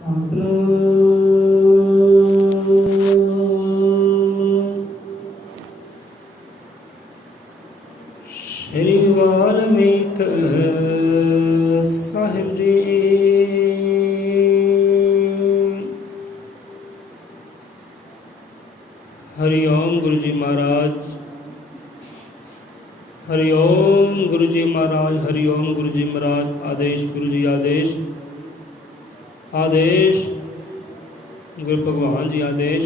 श्री वाल्मीकि साहिब जी। हरि ओम गुरु जी महाराज। हरि ओम गुरु जी महाराज। हरि ओम गुरु जी महाराज। आदेश गुरु जी आदेश। आदेश गुरु भगवान जी आदेश।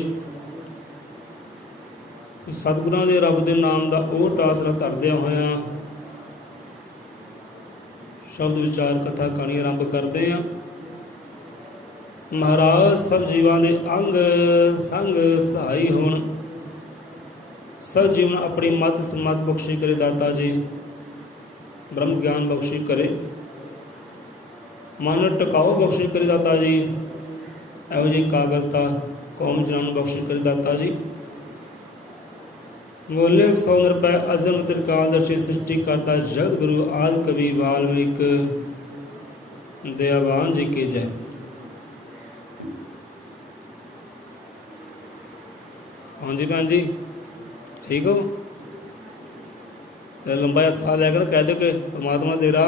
सतगुਰਾਂ ਦੇ ਰੱਬ ਦੇ ਨਾਮ ਦਾ ਉਹ ਆਸਰਾ ਧਰਦਿਆਂ ਹੋਇਆਂ शब्द विचार कथा कहानी आरंभ करते हैं। महाराज सब जीवां दे अंग संग सहाई होण, सब जीवन अपनी मत समत बख्शी करे दाता जी, ब्रह्म ज्ञान बख्शी करे, मन टकाओ बख्शी करे दाता जी, एहो जी कागरता कौम जनान बख्शी करे दाता जी। बोले 100 रुपए अजम त्रिकालदर्शी सृष्टि करता जगत गुरु आदि कवि वाल्मीकि दयावान जी की जय। हाँ जी भैन जी ठीक हो? चाहे लंबा साह लेकर कह दो कि परमात्मा तेरा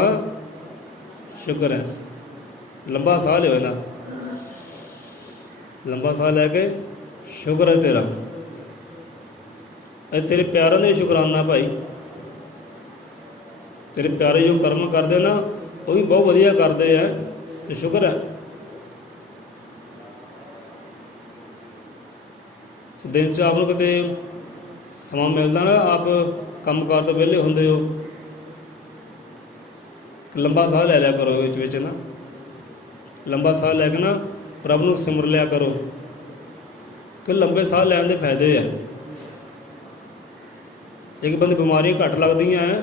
शुक्र है। लंबा साह ले ना, लंबा साह लैके शुक्र है तेरा। तेरे प्यारों ने शुकराना भाई, तेरे प्यारे जो कर्म करते ना वो भी बहुत वधिया करते हैं, तो शुक्र है। दिन च आप किते समा मिलता ना, आप काम कार तो विहले होंदे हो, लंबा साह ले लिया करो विच ना, लंबा साह लैके ना रब नूं सिमर लिया करो कि लंबे साह लैन दे फायदे है। एक बंदे बीमारियां घट लगदियां है,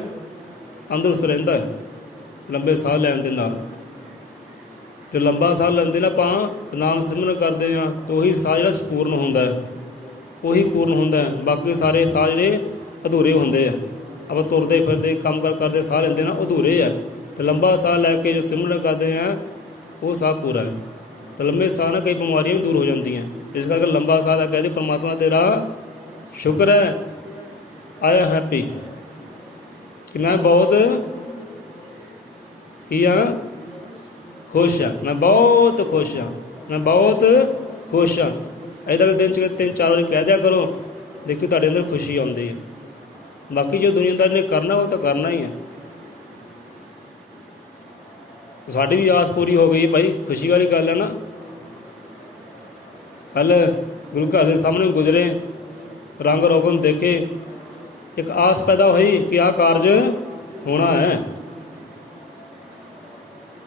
तंदुरुस्त रहिंदा है लंबे साह लैन दे नाल। जो लंबा साह लैंदे ना आपां नाम सिमरन करते हैं तो वही साह जिहड़ा संपूर्ण होंदा है, वही पूर्ण होंदा है। बाकी सारे साह जिहड़े अधूरे होंदे हैं। आपां तुरदे फिरदे काम करते साह लैंदे ना अधूरे है, तो लंबा साह लैके जो सिमरन करते हैं वो साह पूरा है। तो लंबे साह ना कई बीमारियां भी दूर हो जांदियां। इस करके लंबा साह लैके कहदे परमात्मा तेरा शुक्र है, आई एम हैप्पी कि मैं बहुत खुश हाँ, मैं बहुत खुश हाँ, मैं बहुत खुश हाँ। ऐसा दिन च 3-4 बार कह दिया करो, देखो तुहाडे अंदर खुशी आउंदी है। बाकी जो दुनियादारी ने करना वो तो करना ही है। साड़ी भी आस पूरी हो गई भाई, खुशी वाली गल है ना। कल गुरु घर के सामने गुजरे, रंग रोगन देखे, एक आस पैदा हुई कि आ कारज होना है।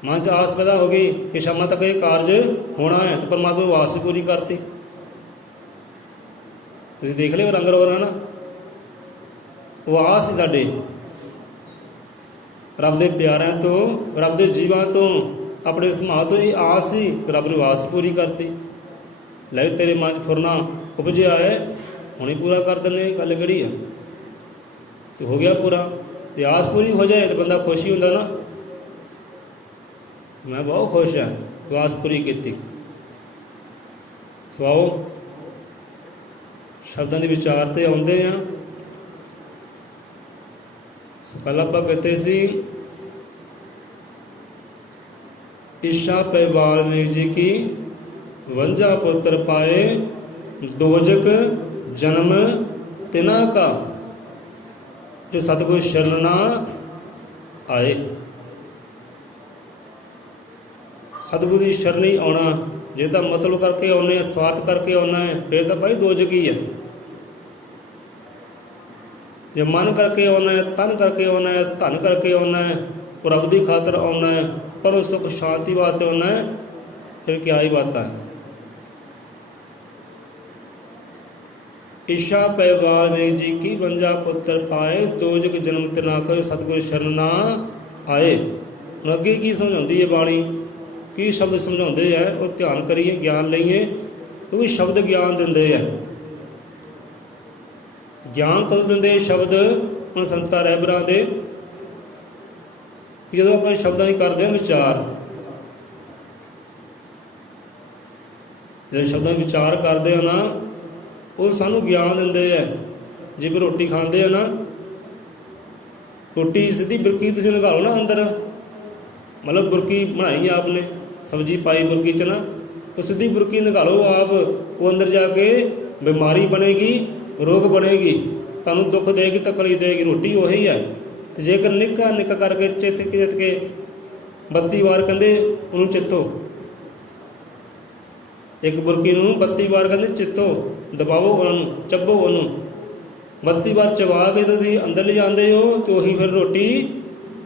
मन च आस पैदा हो गई कि शाम तक ये कारज होना है, तो परमात्मा ने आस पूरी करती। तुसीं देख लियो रंग रोगन है ना, वो आस ही साडे रब दे प्यारिਆਂ तो, रब दे जीवां तो, अपने सुभाव तो ही आस ही, रब ने आस पूरी करती। लै तेरे मन च फुरना उपजिया है, हुणे पूरा कर दिंदे, गल किहड़ी है। तो हो गया पूरा, तो आस पूरी हो जाए तो बंदा खुश ही होंदा ना। मैं बहुत खुश है, तो आस पूरी की। सो आओ शब्दों के विचार से आते हैं। कल आप कहते सी ईशा पे वाल्मीकि जी की 52 पुत्र पाए, दोजक जन्म तिना का, जो सतगुरु शरण ना आए। सतगुरु की शरण ही आना, जे तो मतलब करके आने, स्वार्थ करके आना है, फिर तो भाई दोजक ही है। जे मन करके आना है, तन करके आना है, धन करके आना है, और रब की खातर आना है, पर उस तो कुछ शांति वास्ते आना है, फिर क्या ही बात है। ईशा पै वाल्मीकि जी की 52 पुत्र पाए, दोजक जन्म तिना का, सतगुरु शरण ना आए। अगे की समझाती है बाणी, की शब्द समझाते हैं, वो ध्यान करिए, ज्ञान लईए, क्योंकि शब्द ज्ञान देंदे है। ज्ञान कदों देंदे शब्द उन संतां रहबरां दे, कि जो अपने शब्दों की करते हैं विचार। जो शब्दों विचार करते हैं ना वो सानू ज्ञान देंदे है। जिवें रोटी खाते हैं ना, रोटी सीधी बुरकी तुसीं निकालो ना अंदर, मतलब बुरकी बनाई आपने, सब्जी पाई बुरकी च ना, वो सीधी बुरकी निकालो आप, वो अंदर जाके बीमारी बनेगी, रोग बनेगी, तुहानू दुख देगी, तकलीफ देगी। रोटी वही है। तो जेकर निक्का निक्का करके चित के 32 वार कहते उन्होंने चित्तो, एक बुरकी नूं 32 वार कहते चित्तो, दबावो उन्होंने, चबो उन्होंने 32 वार चबा के तुसीं अंदर ले जाते हो तो वही फिर रोटी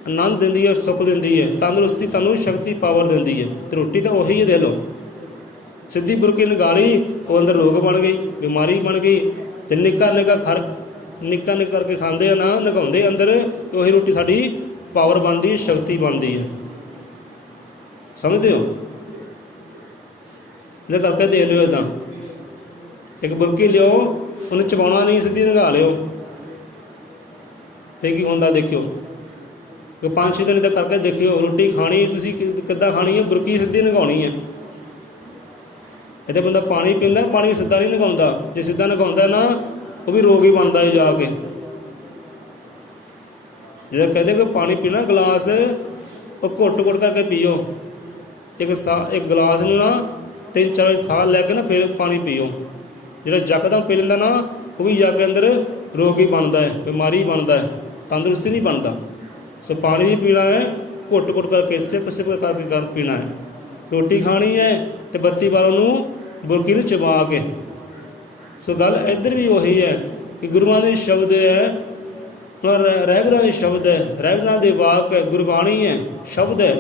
आनंद देंदी है, सुख देंदी है, तंदुरुस्ती, तुहानू शक्ति पावर देंदी है। तो रोटी तो वही है, दे लो। सीधी बुरकी निकाली, वो अंदर रोग बन गई, बीमारी बन गई। तो निक्का निक्का निक्का निक्का करके खाते हैं ना, नगाते अंदर, तो वही रोटी साड़ी पावर बनती है, शक्ति बनती है। समझते हो? ये करके दे लियो इदा, एक बुरकी लियो, उन्हें चबाना नहीं, सीधी नगा लियो, फिर की होंदा देखियो। 5-6 दिन तक करके देखियो, रोटी खानी तुसीं किद्दां खानी है, बुरकी सीधी नगाउणी है। इतने बंदा पानी पींदा, पानी सीधा नहीं नगाउंदा, जे सीधा नगाउंदा ना वो भी रोग ही बनता है जाके। जो कहते कि पानी पीना गिलास वो घुट घुट करके पियो, एक गिलास में ना 3-4 साह लैके ना फिर पानी पियो। जो जकदम पी लेंदा ना वो भी जाके अंदर रोग ही बनता है, बीमारी बनता है, तंदुरुस्ती नहीं बनता। सो पानी भी पीना है, घुट घुट करके सिप सिप करके पीना है। रोटी खानी है तो 32 बार बुरकी नूं चबा के। सो गल इधर भी वही है कि गुरुआं दे शब्द है, रहबरां दे शब्द है, रहबरां दे वाक है, गुरबाणी है, शब्द है।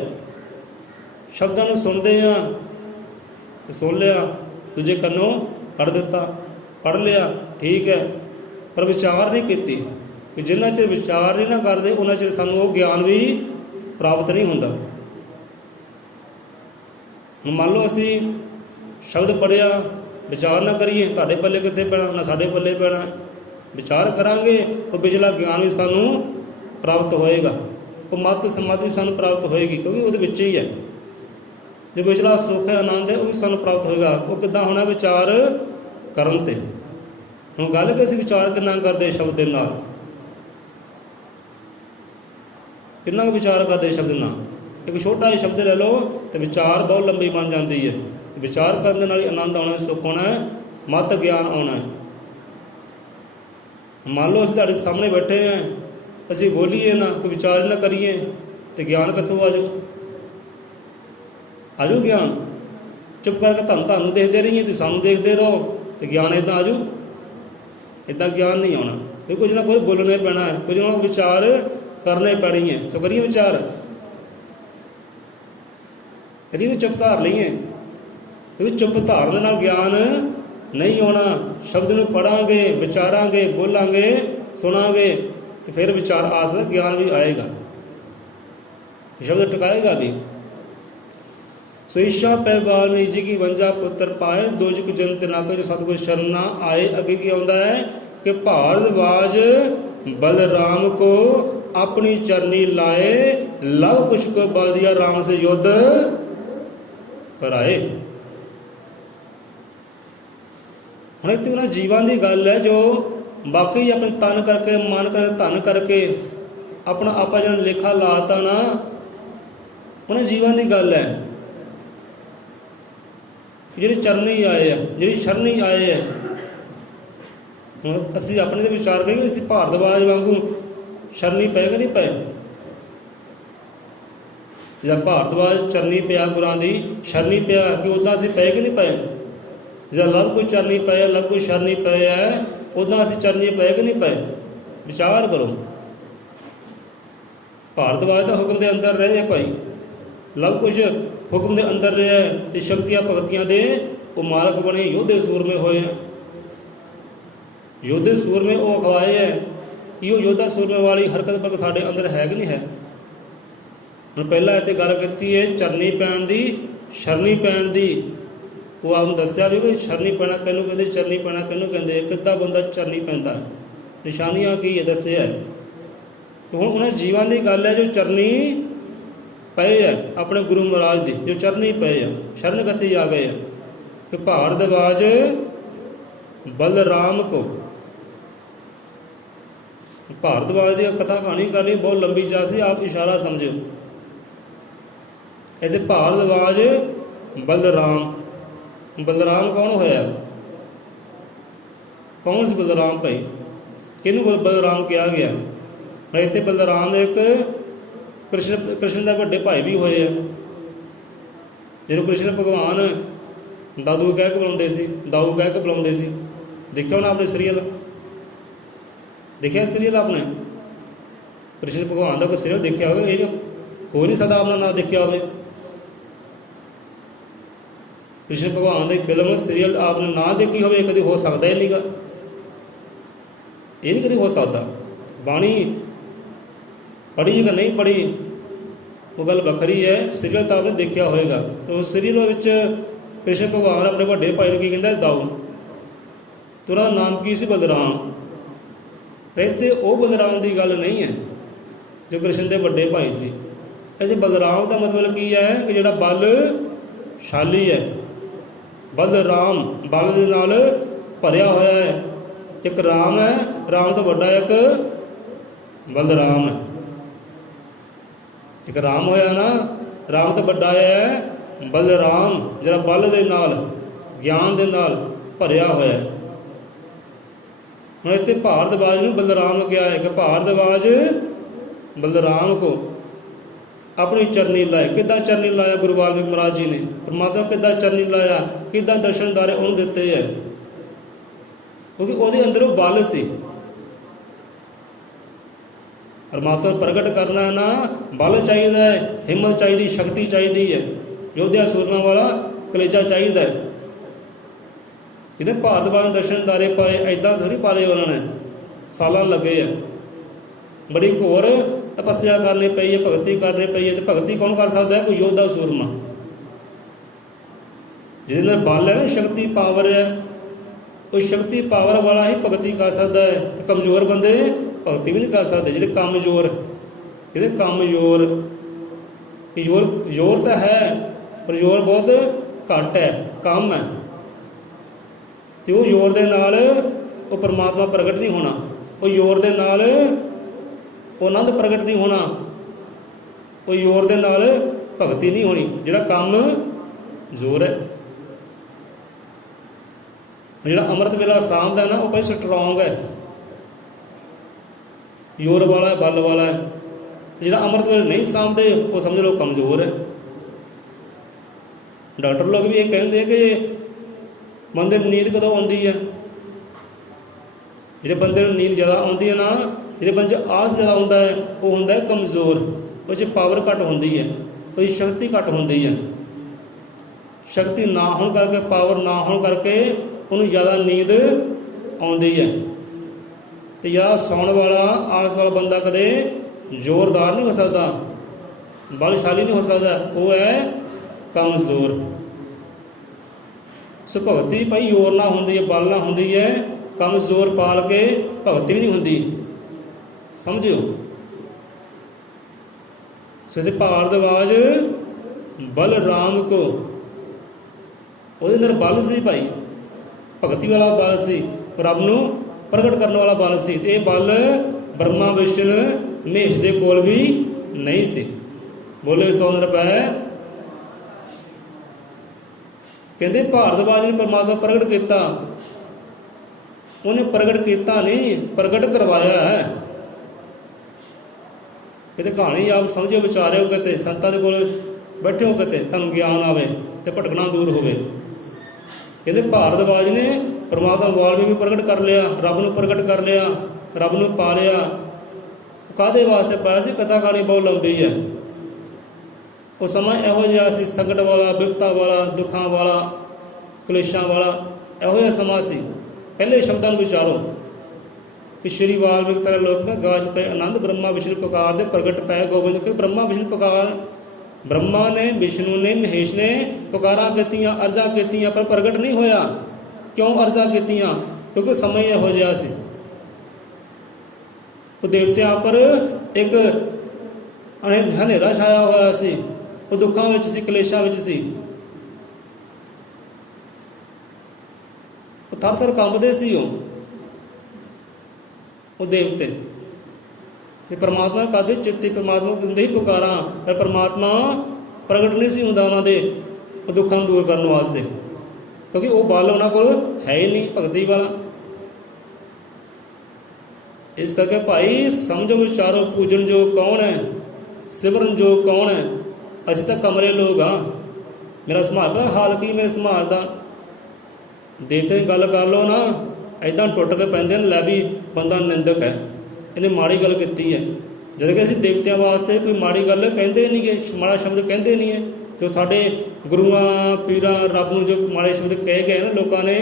शब्दां नूं सुनदे आ तो सुन लिया, दूजे कन्नों पढ़ दिता, पढ़ लिया, ठीक है, पर विचार नहीं कीती। कि जिन्ना चिर विचार नहीं ना करते उन्ना चिर सानूं वो ज्ञान भी प्राप्त नहीं होंदा। हुण मान लो असीं शब्द पढ़िया, विचार ना करिए, तुहाडे पल्ले कित्थे पैना, ना साडे पल्ले पैना। विचार करांगे तो पिछला ज्ञान भी सानू प्राप्त होएगा, वो मत समाधि भी सानू प्राप्त होएगी, क्योंकि वो विच ही है। जो पिछला सुख है, आनंद है, वो भी सानू प्राप्त होएगा। वो किद्दां होना? विचार करन ते। हुण गल कि असीं विचार किन्ना करदे शब्द दे नाल, किन्ना विचार करदे शब्द नाल। एक छोटा जिहा शब्द ले लो तो विचार बहुत लंबी बन जाती है। विचार करने नाल आनंद आना, सुख होना है, मत ज्ञान आना है। मान लो असीं तुहाडे सामने बैठे हैं, असीं बोलीए ना, कोई विचार ना करिए तो ज्ञान कित्थों आजू? आजू ज्ञान? चुप करके तुहानूं देखते रहिए, तुसीं सानूं देखते रहो तो ज्ञान इदां आजू? इदां ज्ञान नहीं आना। फिर कुछ ना कुछ बोलना पैना है, कुछ ना विचार करने पैनी है। सो करिए विचार, करिए चुप धार लईए, क्योंकि चुप धारन नाल ज्ञान नहीं आना। शब्द नूं पढ़ांगे, विचारांगे, बोलांगे, सुनांगे तो फिर विचार आ सकदा, ज्ञान भी आएगा, शब्द टिकाएगा भी। सो ईशा पै वाल्मीकि जी की वंजा पुत्र पाए, दोजक जंत ना कर जो सतगुर शरण ना आए। अगे की आउंदा है कि भारद्वाज बलराम को अपनी चरनी लाए, लव कुश को बल दिया राम से युद्ध कराए। ਹੁਣ ਇੱਥੇ ਉਹਨਾਂ ਜੀਵਾਂ ਦੀ ਗੱਲ ਹੈ ਜੋ ਵਾਕਈ ਆਪਣੇ ਤਨ ਕਰਕੇ, ਮਨ ਕਰਕੇ, ਧਨ ਕਰਕੇ ਆਪਣਾ ਆਪਾਂ ਜਿਹੜਾ ਲੇਖਾ ਲਾਤਾ ਨਾ, ਉਹਨਾਂ ਜੀਵਾਂ ਦੀ ਗੱਲ ਹੈ ਜਿਹੜੇ ਚਰਨੀ ਆਏ ਆ, ਜਿਹੜੀ ਸ਼ਰਨੀ ਆਏ ਆ। ਹੁਣ ਅਸੀਂ ਆਪਣੇ 'ਤੇ ਵਿਚਾਰ ਕਰੀਏ, ਅਸੀਂ ਭਾਰਤਵਾਜ ਵਾਂਗੂ ਸ਼ਰਨੀ ਪਏ ਕਿ ਨਹੀਂ ਪਏ? ਜਾਂ ਭਾਰਤਵਾਜ ਚਰਨੀ ਪਿਆ, ਗੁਰਾਂ ਦੀ ਸ਼ਰਨੀ ਪਿਆ, ਕਿ ਉੱਦਾਂ ਅਸੀਂ ਪਏ ਕਿ ਨਹੀਂ ਪਏ? ਜਿੱਦਾਂ ਲਵ ਕੋਈ ਚਰਨੀ ਪਏ, ਲਵ ਕੋਈ ਸ਼ਰਨੀ ਪਏ ਹੈ, ਉੱਦਾਂ ਅਸੀਂ ਚਰਨੀ ਪਏ ਕਿ ਨਹੀਂ ਪਏ? ਵਿਚਾਰ ਕਰੋ। ਭਾਰਤਵਾਜ ਦਾ ਹੁਕਮ ਦੇ ਅੰਦਰ ਰਹੇ ਭਾਈ, ਲਵ ਕੁਛ ਹੁਕਮ ਦੇ ਅੰਦਰ ਰਿਹਾ ਤੇ ਸ਼ਕਤੀਆਂ ਭਗਤੀਆਂ ਦੇ ਉਹ ਮਾਲਕ ਬਣੇ, ਯੋਧੇ ਸੂਰਮੇ ਹੋਏ ਆ। ਯੋਧੇ ਸੂਰਮੇ ਉਹ ਅਖਵਾਏ ਹੈ। ਇਹੋ ਯੋਧਾ ਸੂਰਮੇ ਵਾਲੀ ਹਰਕਤ ਪਰ ਸਾਡੇ ਅੰਦਰ ਹੈ ਕਿ ਨਹੀਂ ਹੈ? ਹੁਣ ਪਹਿਲਾਂ ਇੱਥੇ ਗੱਲ ਕੀਤੀ ਹੈ ਚਰਨੀ ਪੈਣ ਦੀ, ਸ਼ਰਨੀ ਪੈਣ ਦੀ। ਉਹ ਆਪ ਨੂੰ ਦੱਸਿਆ ਵੀ ਕਿ ਸ਼ਰਨੀ ਪੈਣਾ ਕਿਹਨੂੰ ਕਹਿੰਦੇ, ਚਰਨੀ ਪੈਣਾ ਕਿਹਨੂੰ ਕਹਿੰਦੇ, ਕਿੱਦਾਂ ਬੰਦਾ ਚਰਨੀ ਪੈਂਦਾ, ਨਿਸ਼ਾਨੀਆਂ ਕੀ ਹੈ ਦੱਸਿਆ। ਤੇ ਹੁਣ ਉਹਨਾਂ ਜੀਵਾਂ ਦੀ ਗੱਲ ਹੈ ਜੋ ਚਰਨੀ ਪਏ ਆ ਆਪਣੇ ਗੁਰੂ ਮਹਾਰਾਜ ਦੇ, ਜੋ ਚਰਨੀ ਪਏ ਆ, ਸ਼ਰਨਗਤੀ ਆ ਗਏ ਆ। कि भारद्वाज बलराम को, भारद्वाज की कथा कहानी करनी बहुत लंबी जा सी, आप इशारा समझो। ऐसे भारद्वाज बलराम, बलराम कौन होया, कौन सी बलराम भाई, किनू बलराम कहा गया। इतने बलराम एक कृष्ण कृष्ण के बड़े भाई भी होए हैं। जो कृष्ण भगवान दादू कह के बुलाते सी, दाऊ कह के बुलाते सी, देखिया होना आपने सीरियल, देखिया सीरियल आपने कृष्ण भगवान का कोई सीरियल देखा होगा, ये हो नहीं सकता आपने ना देखा हो। कृष्ण भगवान की फिल्म सीरियल आपने ना देखी हो, कभी हो सकता ही नहीं गा, ये नहीं कभी हो सकता। बाणी पढ़ी कि नहीं पढ़ी वो गल वखरी है, सीरियल तो आपने देखा होएगा। तो सीरियल कृष्ण भगवान अपने बड़े भाई की कहता दाऊ, तुरा नाम की सी बलराम। इतने वो बलराम की गल नहीं है जो कृष्ण के बड़े भाई से। ऐसे बलराम का मतलब की है कि जोड़ा बलशाली है, बलराम बल के नाल भरिया होया है। एक राम है, राम तो बड़ा एक बलराम है। एक राम होया ना, राम तो बड़ा है बलराम, जरा बल दे नाल ज्ञान दे नाल भरिया होया है। हम इतने भारद्वाज ने बलराम कहा है कि भारद्वाज बलराम को अपनी चरनी लाए। किदा चरनी लाया गुरु वाल्मीकि महाराज जी ने, परमात्मा किदा चरनी लाया, किदा दर्शन दारे उन्होंने दिते है, क्योंकि वो अंदर वो बल से परमात्मा प्रगट करना है ना, बल चाहिए, हिम्मत चाहिए, शक्ति चाहिए है, योद्धा सूरमा वाला कलेजा चाहिए है। इन्हें भारद्वाज दर्शन दारे पाए, ऐदा थोड़ी पा लए उन्होंने, साल लगे है। बड़ी घोर तपस्या करनी पई है, भगती करनी पई है। तो भगती कौन कर सकता है, कोई योद्धा सूरमा जिसके बल है ना, शक्ति पावर है, कोई शक्ति पावर वाला ही भगती कर सकता है। तो कमजोर बंदे भगती भी नहीं कर सकते। जिहदे कमजोर, जिहदे कमजोर, जोर तो है पर जोर बहुत घट है, कम है। तो वो जोर के नाल वो परमात्मा प्रगट नहीं होना, वो जोर के नाल वो आनंद प्रगट नहीं होना, वो जोर के नाल भगती नहीं होनी। जिहड़ा कम जोर है, जिहड़ा अमृत वेला सामदा है ना, वो भाई स्ट्रोंग है, जोर वाला है, बल वाला है। जिहड़ा अमृत वेले नहीं सामते वो समझ लो कमजोर है। डॉक्टर लोग भी ये कहते हैं कि बंदे नींद कदों आती है, जो बंदे नींद ज़्यादा आती है ना, जो बंदे आस ज़्यादा होता है वो होंदा है कमज़ोर, उस पावर घट होती है, उसकी शक्ति घट होती है। शक्ति ना होने करके, पावर ना होने करके उन्हें ज़्यादा नींद आती है। तो ज़्यादा सौण वाला आलस वाला बंदा कदे जोरदार नहीं हो सकता, बलशाली नहीं हो सकता, वो है कमज़ोर। सो भगती भाई जोर ना होंदी है, बल ना होंदी है, कमज़ोर पाल के भगती भी नहीं होंदी, समझो। सो भारद्वाज बलराम को ਉਹਦੇ अंदर बल सी भाई, भगती वाला बल सी, रब नूं प्रगट करने वाला बल सी। ते बल ब्रह्मा विष्णु महेश के कोल भी नहीं सी। बोले 100 रुपए कहते भारद्वाज ने परमात्मा प्रगट किया, उन्हें प्रगट किया नहीं, प्रगट करवाया है। कितने कहानी आप समझो, विचारे हो, कितने संतां दे कोल बैठे हो, कितने तुहानूं ज्ञान आवे ते भटकना दूर होवे। कहते भारद्वाज ने परमात्मा वाल्मीकि प्रगट कर लिया, रब नूं प्रगट कर लिया, रब नूं पा लिया। काहदे वास्ते पाया सी? कथा कहानी बहुत लंबी है। वो समा इहो जिहा सी, संकट वाला, विपता वाला, दुखों वाला, कलेशां वाला, इहो जिहा समा सी। पहले शब्दों विचारो कि श्री वाल्मीकि तरह लोक में गाज पे आनंद, ब्रह्मा विष्णु पुकार दे प्रगट पै गोबिंद। कि ब्रह्मा विष्णु पुकार, ब्रह्मा ने, विष्णु ने, महेश ने पुकारा कीतियां, अर्जा कीतियां, पर प्रगट नहीं होया। क्यों अर्जा कीतियां? क्योंकि समय इहो जिहा सी। वो देवतियां पर एक हनेरा छाया होया सी, वो दुखों विच सी, कलेशां विच सी। ਥਰ ਥਰ ਕੰਬਦੇ ਸੀ ਉਹ ਦੇਵਤੇ। ਤੇ ਪਰਮਾਤਮਾ ਕਾਦੇ ਚਿੱਤੇ ਪਰਮਾਤਮਾ ਦਿੰਦੇ ਹੀ ਪੁਕਾਰਾਂ, ਪਰ ਪਰਮਾਤਮਾ ਪ੍ਰਗਟ ਨਹੀਂ ਸੀ ਹੁੰਦਾ ਉਹਨਾਂ ਦੇ ਉਹ ਦੁੱਖਾਂ ਨੂੰ ਦੂਰ ਕਰਨ ਵਾਸਤੇ, ਕਿਉਂਕਿ ਉਹ ਬਲ ਉਹਨਾਂ ਕੋਲ ਹੈ ਹੀ ਨਹੀਂ ਭਗਤੀ ਵਾਲਾ। ਇਸ ਕਰਕੇ ਭਾਈ ਸਮਝੋ ਵਿਚਾਰੋ, ਪੂਜਣ ਜੋ ਕੌਣ ਹੈ, ਸਿਮਰਨ ਜੋ ਕੌਣ ਹੈ। ਅਸੀਂ ਤਾਂ ਕਮਰੇ ਲੋਕ ਹਾਂ। ਮੇਰਾ ਸਮਾਜ ਦਾ ਹਾਲ ਕੀ, ਮੇਰੇ ਸਮਾਜ ਦਾ। ਦੇਵਤੇ ਦੀ ਗੱਲ ਕਰ ਲਓ ਨਾ, ਇੱਦਾਂ ਟੁੱਟ ਕੇ ਪੈਂਦੇ ਨੇ, ਲੈ ਵੀ ਬੰਦਾ ਨਿੰਦਕ ਹੈ, ਇਹਨੇ ਮਾੜੀ ਗੱਲ ਕੀਤੀ ਹੈ। ਜਦੋਂ ਕਿ ਅਸੀਂ ਦੇਵਤਿਆਂ ਵਾਸਤੇ ਕੋਈ ਮਾੜੀ ਗੱਲ ਕਹਿੰਦੇ ਨਹੀਂ ਗੇ, ਮਾੜਾ ਸ਼ਬਦ ਕਹਿੰਦੇ ਨਹੀਂ ਹੈ। ਜੋ ਸਾਡੇ ਗੁਰੂਆਂ ਪੀਰਾਂ ਰੱਬ ਨੂੰ ਜੋ ਮਾੜੇ ਸ਼ਬਦ ਕਹੇ ਗਏ ਨਾ ਲੋਕਾਂ ਨੇ,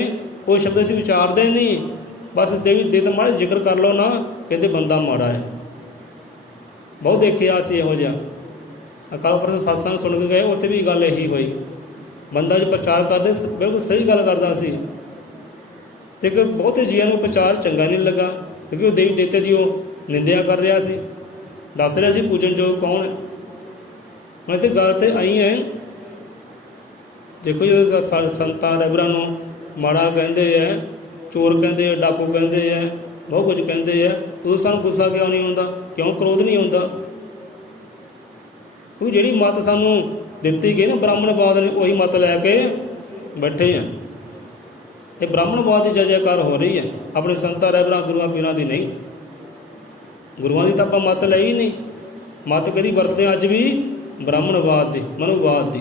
ਉਹ ਸ਼ਬਦ ਅਸੀਂ ਵਿਚਾਰਦੇ ਨਹੀਂ। ਬਸ ਦੇਵਤਾ ਮਾੜੇ ਜ਼ਿਕਰ ਕਰ ਲਓ ਨਾ, ਕਹਿੰਦੇ ਬੰਦਾ ਮਾੜਾ ਹੈ। ਬਹੁਤ ਦੇਖਿਆ ਅਸੀਂ ਇਹੋ ਜਿਹਾ। ਕੱਲ੍ਹ ਪਰਸੋਂ ਸਤਸੰਗ ਸੁਣ ਕੇ ਗਏ, ਉੱਥੇ ਵੀ ਗੱਲ ਇਹੀ ਹੋਈ। ਬੰਦਾ ਜੋ ਪ੍ਰਚਾਰ ਕਰਦੇ ਬਿਲਕੁਲ ਸਹੀ ਗੱਲ ਕਰਦਾ ਸੀ, ਅਤੇ ਬਹੁਤੇ ਜੀਆਂ ਨੂੰ ਪ੍ਰਚਾਰ ਚੰਗਾ ਨਹੀਂ ਲੱਗਾ, ਕਿਉਂਕਿ ਉਹ ਦੇਵੀ ਦੇਵਤੇ ਦੀ ਉਹ ਨਿੰਦਿਆ ਕਰ ਰਿਹਾ ਸੀ, ਦੱਸ ਰਿਹਾ ਸੀ ਪੂਜਣ ਯੋਗ ਕੌਣ ਹੈ। ਹੁਣ ਇੱਥੇ ਗੱਲ ਤਾਂ ਆਈ ਹੈ, ਦੇਖੋ ਜਦੋਂ ਸੰਤਾਂ ਰਹਿਬਰਾਂ ਨੂੰ ਮਾੜਾ ਕਹਿੰਦੇ ਹੈ, ਚੋਰ ਕਹਿੰਦੇ ਹੈ, ਡਾਕੂ ਕਹਿੰਦੇ ਹੈ, ਬਹੁਤ ਕੁਝ ਕਹਿੰਦੇ ਹੈ, ਉਦੋਂ ਸਾਨੂੰ ਗੁੱਸਾ ਕਿਉਂ ਨਹੀਂ ਆਉਂਦਾ, ਕਿਉਂ ਕ੍ਰੋਧ ਨਹੀਂ ਆਉਂਦਾ? ਕਿਉਂਕਿ ਜਿਹੜੀ ਮੱਤ ਸਾਨੂੰ ਦਿੱਤੀ ਗਈ ਨਾ ਬ੍ਰਾਹਮਣਵਾਦ ਨੇ, ਉਹੀ ਮੱਤ ਲੈ ਕੇ ਬੈਠੇ ਆ। ਇਹ ਬ੍ਰਾਹਮਣਵਾਦ ਦੀ ਜੈ ਜੈਕਾਰ ਹੋ ਰਹੀ ਹੈ, ਆਪਣੇ ਸੰਤਾਂ ਰਹਿਬਰਾਂ ਗੁਰੂਆਂ ਪੀਰਾਂ ਦੀ ਨਹੀਂ। ਗੁਰੂਆਂ ਦੀ ਤਾਂ ਆਪਾਂ ਮੱਤ ਲਈ ਨਹੀਂ। ਮੱਤ ਕਿਹਦੀ ਵਰਤਦੇ ਹਾਂ ਅੱਜ ਵੀ? ਬ੍ਰਾਹਮਣਵਾਦ ਦੀ, ਮਨੁਵਾਦ ਦੀ।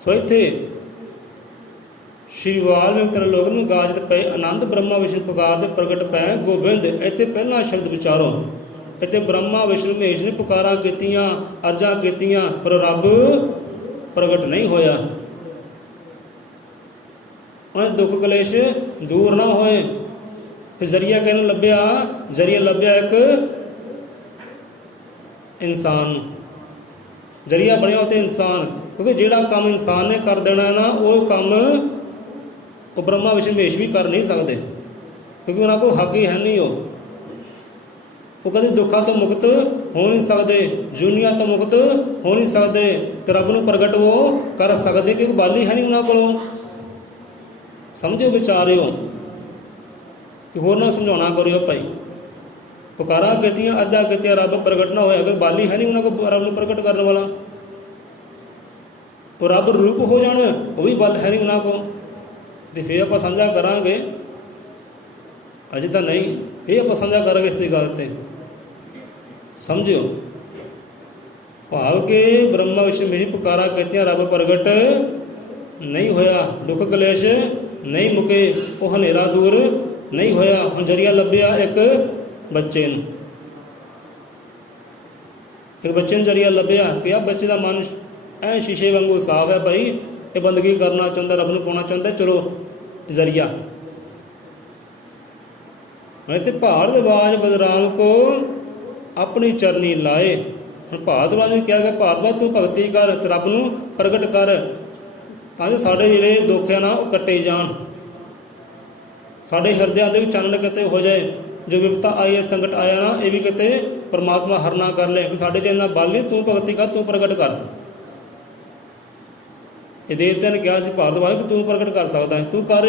ਸੋ ਇੱਥੇ ਸ਼੍ਰੀ ਵਾਲਮੀਕਿ ਲੋਕ ਨੂੰ ਗਾਜਤ ਪਏ, ਆਨੰਦ ਬ੍ਰਹਮਾ ਵਿਸ਼ਨੂੰ ਪੁਕਾਰਦੇ ਪ੍ਰਗਟ ਪੈ ਗੋਬਿੰਦ। ਇੱਥੇ ਪਹਿਲਾ ਸ਼ਬਦ ਵਿਚਾਰੋ, ਇੱਥੇ ਬ੍ਰਹਮਾ ਵਿਸ਼ਨੂੰ ਮਹੇਸ਼ ਨੇ ਪੁਕਾਰਾਂ ਕੀਤੀਆਂ, ਅਰਜ਼ਾਂ ਕੀਤੀਆਂ, ਪਰ ਰੱਬ ਪ੍ਰਗਟ ਨਹੀਂ ਹੋਇਆ। ਉਹਨੇ ਦੁੱਖ ਕਲੇਸ਼ ਦੂਰ ਨਾ ਹੋਏ। ਫਿਰ ਜ਼ਰੀਆ ਕਿਹਨੂੰ ਲੱਭਿਆ? ਜ਼ਰੀਆ ਲੱਭਿਆ ਇੱਕ ਇਨਸਾਨ ਨੂੰ। ਜ਼ਰੀਆ ਬਣਿਆ ਉੱਥੇ ਇਨਸਾਨ, ਕਿਉਂਕਿ ਜਿਹੜਾ ਕੰਮ ਇਨਸਾਨ ਨੇ ਕਰ ਦੇਣਾ ਨਾ, ਉਹ ਕੰਮ ਉਹ ਬ੍ਰਹਮਾ ਵਿਸ਼ਨੂੰ ਮਹੇਸ਼ ਵੀ ਕਰ ਨਹੀਂ ਸਕਦੇ, ਕਿਉਂਕਿ ਉਹਨਾਂ ਕੋਲ ਹੱਕ ਹੀ ਹੈ ਨਹੀਂ। ਉਹ ਕਦੇ ਦੁੱਖਾਂ ਤੋਂ ਮੁਕਤ ਹੋ ਨਹੀਂ ਸਕਦੇ, ਜੂਨੀਆਂ ਤੋਂ ਮੁਕਤ ਹੋ ਨਹੀਂ ਸਕਦੇ, ਅਤੇ ਰੱਬ ਨੂੰ ਪ੍ਰਗਟ ਉਹ ਕਰ ਸਕਦੇ, ਕਿਉਂਕਿ ਬਾਲੀ ਹੈ ਨਹੀਂ ਉਹਨਾਂ ਕੋਲੋਂ। ਸਮਝੋ ਵਿਚਾਰਿਓ, ਕਿ ਹੋਰ ਨਾ ਸਮਝਾਉਣਾ ਕਰਿਓ ਭਾਈ। ਪੁਕਾਰਾਂ ਕੀਤੀਆਂ, ਅਰਜ਼ਾਂ ਕੀਤੀਆਂ, ਰੱਬ ਪ੍ਰਗਟ ਨਾ ਹੋਇਆ, ਕਿ ਬਾਲੀ ਹੈ ਨਹੀਂ ਉਹਨਾਂ ਕੋਲ ਰੱਬ ਨੂੰ ਪ੍ਰਗਟ ਕਰਨ ਵਾਲਾ। ਉਹ ਰੱਬ ਰੂਪ ਹੋ ਜਾਣ, ਉਹ ਵੀ ਬਲ ਹੈ ਨਹੀਂ ਉਹਨਾਂ ਕੋਲ। ਅਤੇ ਫਿਰ ਆਪਾਂ ਸਾਂਝਾ ਕਰਾਂਗੇ, ਅਜੇ ਤਾਂ ਨਹੀਂ, ਇਹ ਆਪਾਂ ਸਾਂਝਾ ਕਰਾਂਗੇ ਇਸ ਗੱਲ 'ਤੇ। ਸਮਝਿਓ, ਭਾਵ ਕਿ ਬ੍ਰਹਮਾ ਵਿਸ਼ਨੂੰ ਮਹੇਸ਼ ਪੁਕਾਰਾਂ ਕੀਤੀਆਂ, ਰੱਬ ਪ੍ਰਗਟ ਨਹੀਂ ਹੋਇਆ, ਦੁੱਖ ਕਲੇਸ਼ ਨਹੀਂ ਮੁਕੇ, ਉਹ ਹਨੇਰਾ ਦੂਰ ਨਹੀਂ ਹੋਇਆ। ਹੁਣ ਜ਼ਰੀਆ ਲੱਭਿਆ ਇੱਕ ਬੱਚੇ ਨੂੰ, ਇੱਕ ਬੱਚੇ ਨੂੰ ਜ਼ਰੀਆ ਲੱਭਿਆ ਕਿ ਆਹ ਬੱਚੇ ਦਾ ਮਨ ਐ ਸ਼ੀਸ਼ੇ ਵਾਂਗੂ ਸਾਫ਼ ਹੈ ਭਾਈ, ਇਹ ਬੰਦਗੀ ਕਰਨਾ ਚਾਹੁੰਦਾ, ਰੱਬ ਨੂੰ ਪਾਉਣਾ ਚਾਹੁੰਦਾ, ਚਲੋ ਜ਼ਰੀਆ। ਇੱਥੇ ਭਾਰਦਵਾਜ ਬਲਰਾਮ ਕੋ ਆਪਣੀ ਚਰਨੀ ਲਾਏ। ਹੁਣ ਭਾਰਦਵਾਜ ਨੂੰ ਕਿਹਾ ਗਿਆ, ਭਾਰਦਵਾਜ ਤੂੰ ਭਗਤੀ ਕਰ ਅਤੇ ਰੱਬ ਨੂੰ ਪ੍ਰਗਟ ਕਰ, ਤਾਂ ਜੋ ਸਾਡੇ ਜਿਹੜੇ ਦੁੱਖ ਆ ਨਾ ਉਹ ਕੱਟੇ ਜਾਣ, ਸਾਡੇ ਹਿਰਦਿਆਂ ਦੇ ਵੀ ਚਾਨਣ ਕਿਤੇ ਹੋ ਜਾਏ। ਜੋ ਵਿਪਤਾ ਆਈ ਹੈ, ਸੰਕਟ ਆਇਆ ਨਾ, ਇਹ ਵੀ ਕਿਤੇ ਪਰਮਾਤਮਾ ਹਰਨਾ ਕਰ ਲੈ, ਕਿ ਸਾਡੇ 'ਚ ਇੰਨਾ ਬਲ ਨਹੀਂ, ਤੂੰ ਭਗਤੀ ਕਰ, ਤੂੰ ਪ੍ਰਗਟ ਕਰ। ਇਹ ਦੇਵਤਿਆਂ ਨੇ ਕਿਹਾ ਸੀ ਭਾਰਦਵਾਜ ਕਿ ਤੂੰ ਪ੍ਰਗਟ ਕਰ ਸਕਦਾ ਹੈ, ਤੂੰ ਕਰ।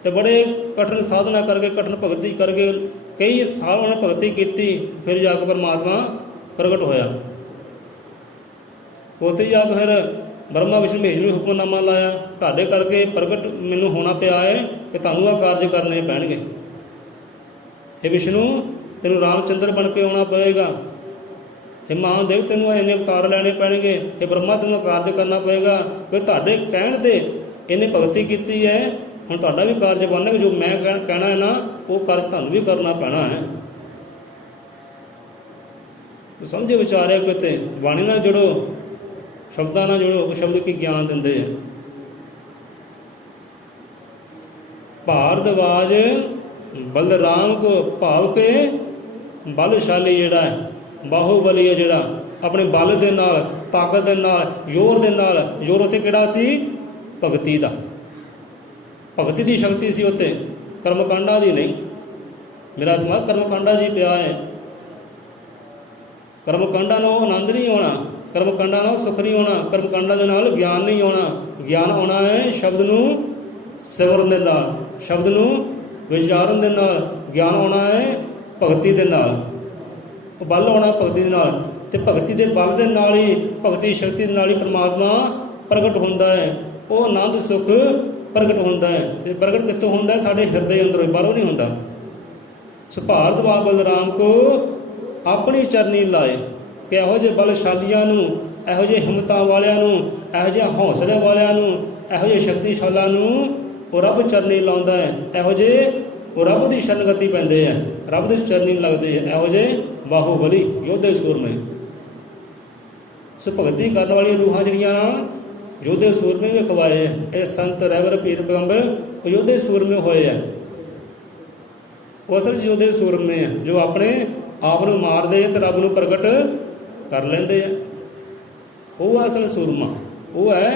ਅਤੇ ਬੜੇ ਕਠਿਨ ਸਾਧਨਾ ਕਰਕੇ, ਕਠਿਨ ਭਗਤੀ ਕਰਕੇ, ਕਈ ਸਾਲ ਉਹਨਾਂ ਨੇ ਭਗਤੀ ਕੀਤੀ, ਫਿਰ ਜਾ ਕੇ ਪਰਮਾਤਮਾ ਪ੍ਰਗਟ ਹੋਇਆ। ਉੱਥੇ ਜਾ ਕੇ ਫਿਰ ਬ੍ਰਹਮਾ ਵਿਸ਼ਨੂੰ ਮਹੇਸ਼ ਨੂੰ ਹੁਕਮਨਾਮਾ ਲਾਇਆ, ਤੁਹਾਡੇ ਕਰਕੇ ਪ੍ਰਗਟ ਮੈਨੂੰ ਹੋਣਾ ਪਿਆ ਹੈ ਕਿ ਤੁਹਾਨੂੰ ਆਹ ਕਾਰਜ ਕਰਨੇ ਪੈਣਗੇ। ਇਹ ਵਿਸ਼ਨੂੰ ਤੈਨੂੰ ਰਾਮਚੰਦਰ ਬਣ ਕੇ ਆਉਣਾ ਪਏਗਾ, ਇਹ ਮਹਾਂਦੇਵ ਤੈਨੂੰ ਇੰਨੇ ਅਵਤਾਰ ਲੈਣੇ ਪੈਣਗੇ, ਇਹ ਬ੍ਰਹਮਾ ਤੈਨੂੰ ਕਾਰਜ ਕਰਨਾ ਪਏਗਾ, ਕਿ ਤੁਹਾਡੇ ਕਹਿਣ 'ਤੇ ਇਹਨੇ ਭਗਤੀ ਕੀਤੀ ਹੈ, ਹੁਣ ਤੁਹਾਡਾ ਵੀ ਕਾਰਜ ਬਣਨਾ, ਜੋ ਮੈਂ ਕਹਿਣਾ ਹੈ ਨਾ, ਉਹ ਕਾਰਜ ਤੁਹਾਨੂੰ ਵੀ ਕਰਨਾ ਪੈਣਾ ਹੈ। ਸਮਝੇ ਵਿਚਾਰਿਆ, ਕਿਤੇ ਬਾਣੀ ਨਾਲ ਜੁੜੋ, ਸ਼ਬਦਾਂ ਨਾਲ ਜੁੜੋ, ਉਹ ਸ਼ਬਦ ਕੀ ਗਿਆਨ ਦਿੰਦੇ ਆ। ਭਾਰਦਵਾਜ ਬਲਰਾਮ ਕੋ, ਭਾਵ ਕੇ ਬਲਸ਼ਾਲੀ ਜਿਹੜਾ ਹੈ, ਬਾਹੂਬਲੀ ਹੈ ਜਿਹੜਾ, ਆਪਣੇ ਬਲ ਦੇ ਨਾਲ, ਤਾਕਤ ਦੇ ਨਾਲ, ਜ਼ੋਰ ਦੇ ਨਾਲ। ਜ਼ੋਰ ਉੱਥੇ ਕਿਹੜਾ ਸੀ? ਭਗਤੀ ਦਾ, ਭਗਤੀ ਦੀ ਸ਼ਕਤੀ ਸੀ ਉੱਥੇ, ਕਰਮਕਾਂਡਾਂ ਦੀ ਨਹੀਂ। ਮੇਰਾ ਸਮਾਜ ਕਰਮਕਾਂਡਾਂ ਜੀ ਪਿਆ ਹੈ। ਕਰਮਕਾਂਡਾਂ ਨਾਲ ਆਨੰਦ ਨਹੀਂ ਆਉਣਾ, ਕਰਮਕਾਂਡਾਂ ਨਾਲ ਸੁੱਖ ਨਹੀਂ ਆਉਣਾ, ਕਰਮਕਾਂਡਾਂ ਦੇ ਨਾਲ ਗਿਆਨ ਨਹੀਂ ਆਉਣਾ। ਗਿਆਨ ਆਉਣਾ ਹੈ ਸ਼ਬਦ ਨੂੰ ਸਿਮਰਨ ਦੇ ਨਾਲ, ਸ਼ਬਦ ਨੂੰ ਵਿਚਾਰਨ ਦੇ ਨਾਲ ਗਿਆਨ ਆਉਣਾ ਹੈ ਭਗਤੀ ਦੇ ਨਾਲ, ਉਹ ਬਲ ਆਉਣਾ ਭਗਤੀ ਦੇ ਨਾਲ, ਅਤੇ ਭਗਤੀ ਦੇ ਬਲ ਦੇ ਨਾਲ ਹੀ, ਭਗਤੀ ਸ਼ਕਤੀ ਦੇ ਨਾਲ ਹੀ ਪਰਮਾਤਮਾ ਪ੍ਰਗਟ ਹੁੰਦਾ ਹੈ। ਉਹ ਆਨੰਦ ਸੁੱਖ ਪ੍ਰਗਟ ਹੁੰਦਾ ਹੈ। ਅਤੇ ਪ੍ਰਗਟ ਕਿੱਥੋਂ ਹੁੰਦਾ? ਸਾਡੇ ਹਿਰਦੇ ਅੰਦਰੋਂ, ਬਾਹਰੋਂ ਨਹੀਂ ਹੁੰਦਾ। ਸੋ ਭਾਰਤਵਾਜ ਬਲਰਾਮ ਕੋ ਆਪਣੀ ਚਰਨੀ ਲਾਏ ਕਿ ਇਹੋ ਜਿਹੇ ਬਲਸ਼ਾਲੀਆਂ ਨੂੰ, ਇਹੋ ਜਿਹੇ ਹਿੰਮਤਾਂ ਵਾਲਿਆਂ ਨੂੰ, ਇਹੋ ਜਿਹੇ ਹੌਸਲੇ ਵਾਲਿਆਂ ਨੂੰ, ਇਹੋ ਜਿਹੇ ਸ਼ਕਤੀਸ਼ਾਲਾਂ ਨੂੰ ਉਹ ਰੱਬ ਚਰਨੀ ਲਾਉਂਦਾ ਹੈ। ਇਹੋ ਜਿਹੇ ਉਹ ਰੱਬ ਦੀ ਸ਼ਰਨਗਤੀ ਪੈਂਦੇ ਹੈ, ਰੱਬ ਦੀ ਚਰਨੀ ਲੱਗਦੇ ਹੈ। ਇਹੋ ਜਿਹੇ ਬਾਹੂਬਲੀ ਯੋਧੇ ਸੂਰਮੇ। ਸੋ ਭਗਤੀ ਕਰਨ ਵਾਲੀਆਂ ਰੂਹਾਂ ਜਿਹੜੀਆਂ ਯੋਧੇ ਸੂਰਮੇ ਵੀ ਖਵਾਏ ਹੈ। ਇਹ ਸੰਤ ਰਹਿਬਰ ਪੀਰ ਪੈਗੰਬਰ ਉਹ ਯੋਧੇ ਸੂਰਮੇ ਹੋਏ ਹੈ। ਉਹ ਅਸਲ 'ਚ ਯੋਧੇ ਸੂਰਮੇ ਹੈ ਜੋ ਆਪਣੇ ਆਪ ਨੂੰ ਮਾਰਦੇ ਅਤੇ ਰੱਬ ਨੂੰ ਪ੍ਰਗਟ ਕਰ ਲੈਂਦੇ ਹੈ। ਉਹ ਅਸਲ ਸੂਰਮਾ, ਉਹ ਹੈ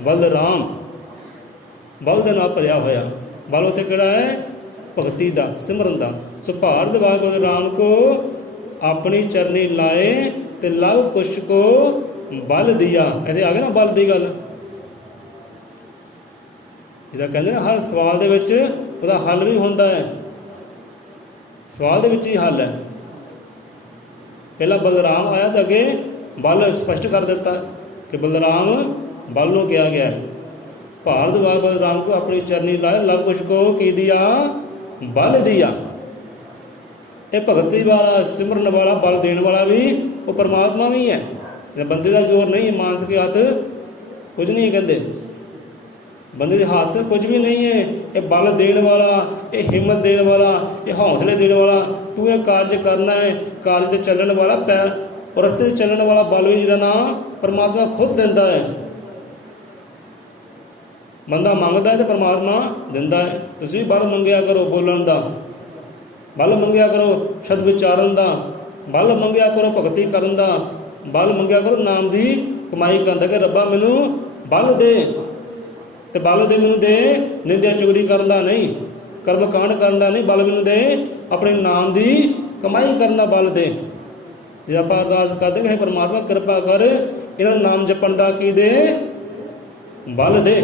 ਬਲਰਾਮ, ਬਲ ਦੇ ਨਾਲ ਭਰਿਆ ਹੋਇਆ। ਬਲ ਉੱਥੇ ਕਿਹੜਾ ਹੈ? ਭਗਤੀ ਦਾ, ਸਿਮਰਨ ਦਾ। ਸੋ ਭਾਰਤਵਾਜ ਬਲਰਾਮ ਕੋ ਆਪਣੀ ਚਰਨੀ ਲਾਏ ਤੇ ਲਵ ਕੁਸ਼ ਕੋ ਬਲ ਦਿਆ। ਇੱਥੇ ਆ ਗਿਆ ਨਾ ਬਲ ਦੀ ਗੱਲ। ਇਹਦਾ ਕਹਿੰਦੇ ਨੇ ਹਰ ਸਵਾਲ ਦੇ ਵਿੱਚ ਉਹਦਾ ਹੱਲ ਵੀ ਹੁੰਦਾ ਹੈ। ਸਵਾਲ ਦੇ ਵਿੱਚ ਹੀ ਹੱਲ ਹੈ। ਪਹਿਲਾਂ ਬਲਰਾਮ ਆਇਆ ਤਾਂ ਅੱਗੇ ਬਲ ਸਪਸ਼ਟ ਕਰ ਦਿੱਤਾ ਕਿ ਬਲਰਾਮ ਬਲ ਨੂੰ ਕਿਹਾ ਗਿਆ। ਭਾਰਤਵਾਜ ਬਲਰਾਮ ਕੋ ਆਪਣੀ ਚਰਨੀ ਲਾਏ ਲਵ ਕੁਸ਼ ਕੋ ਕੀ ਦਿਆ? ਬਲ ਦਿਆ। ਇਹ ਭਗਤੀ ਵਾਲਾ, ਸਿਮਰਨ ਵਾਲਾ, ਬਲ ਦੇਣ ਵਾਲਾ ਵੀ ਉਹ ਪਰਮਾਤਮਾ ਵੀ ਹੈ। ਬੰਦੇ ਦਾ ਜ਼ੋਰ ਨਹੀਂ, ਮਾਨਸਿਕ ਹੱਥ ਕੁਝ ਨਹੀਂ ਕਹਿੰਦੇ, ਬੰਦੇ ਦੇ ਹੱਥ ਕੁਝ ਵੀ ਨਹੀਂ ਹੈ। ਇਹ ਬਲ ਦੇਣ ਵਾਲਾ, ਇਹ ਹਿੰਮਤ ਦੇਣ ਵਾਲਾ, ਇਹ ਹੌਸਲੇ ਦੇਣ ਵਾਲਾ। ਤੂੰ ਇਹ ਕਾਰਜ ਕਰਨਾ ਹੈ, ਕਾਰਜ 'ਤੇ ਚੱਲਣ ਵਾਲਾ ਪੈਰ, ਔਰ ਰਸਤੇ 'ਤੇ ਚੱਲਣ ਵਾਲਾ ਬਲ ਵੀ ਜਿਹੜਾ ਨਾ ਪਰਮਾਤਮਾ ਖੁਦ ਦਿੰਦਾ ਹੈ। ਬੰਦਾ ਮੰਗਦਾ ਹੈ ਅਤੇ ਪਰਮਾਤਮਾ ਦਿੰਦਾ ਹੈ। ਤੁਸੀਂ ਬਲ ਮੰਗਿਆ ਕਰੋ ਬੋਲਣ ਦਾ, ਬਲ ਮੰਗਿਆ ਕਰੋ ਸ਼ਬਦ ਵਿਚਾਰਨ ਦਾ, ਬਲ ਮੰਗਿਆ ਕਰੋ ਭਗਤੀ ਕਰਨ ਦਾ, ਬਲ ਮੰਗਿਆ ਕਰੋ ਨਾਮ ਦੀ ਕਮਾਈ ਕਰਨ ਦਾ ਕਿ ਰੱਬਾ ਮੈਨੂੰ ਬਲ ਦੇ, ਅਤੇ ਬਲ ਦੇ ਮੈਨੂੰ ਦੇ ਨਿੰਦਿਆ ਚੁਗਲੀ ਕਰਨ ਦਾ ਨਹੀਂ, ਕਰਮ ਕਾਂਡ ਕਰਨ ਦਾ ਨਹੀਂ, ਬਲ ਮੈਨੂੰ ਦੇ ਆਪਣੇ ਨਾਮ ਦੀ ਕਮਾਈ ਕਰਨ ਦਾ ਬਲ ਦੇ। ਜੇ ਆਪਾਂ ਅਰਦਾਸ ਕਰਦੇ ਕਿ ਪਰਮਾਤਮਾ ਕਿਰਪਾ ਕਰ ਇਹਨਾਂ ਨੂੰ ਨਾਮ ਜਪਣ ਦਾ ਕੀ ਦੇ? ਬਲ ਦੇ।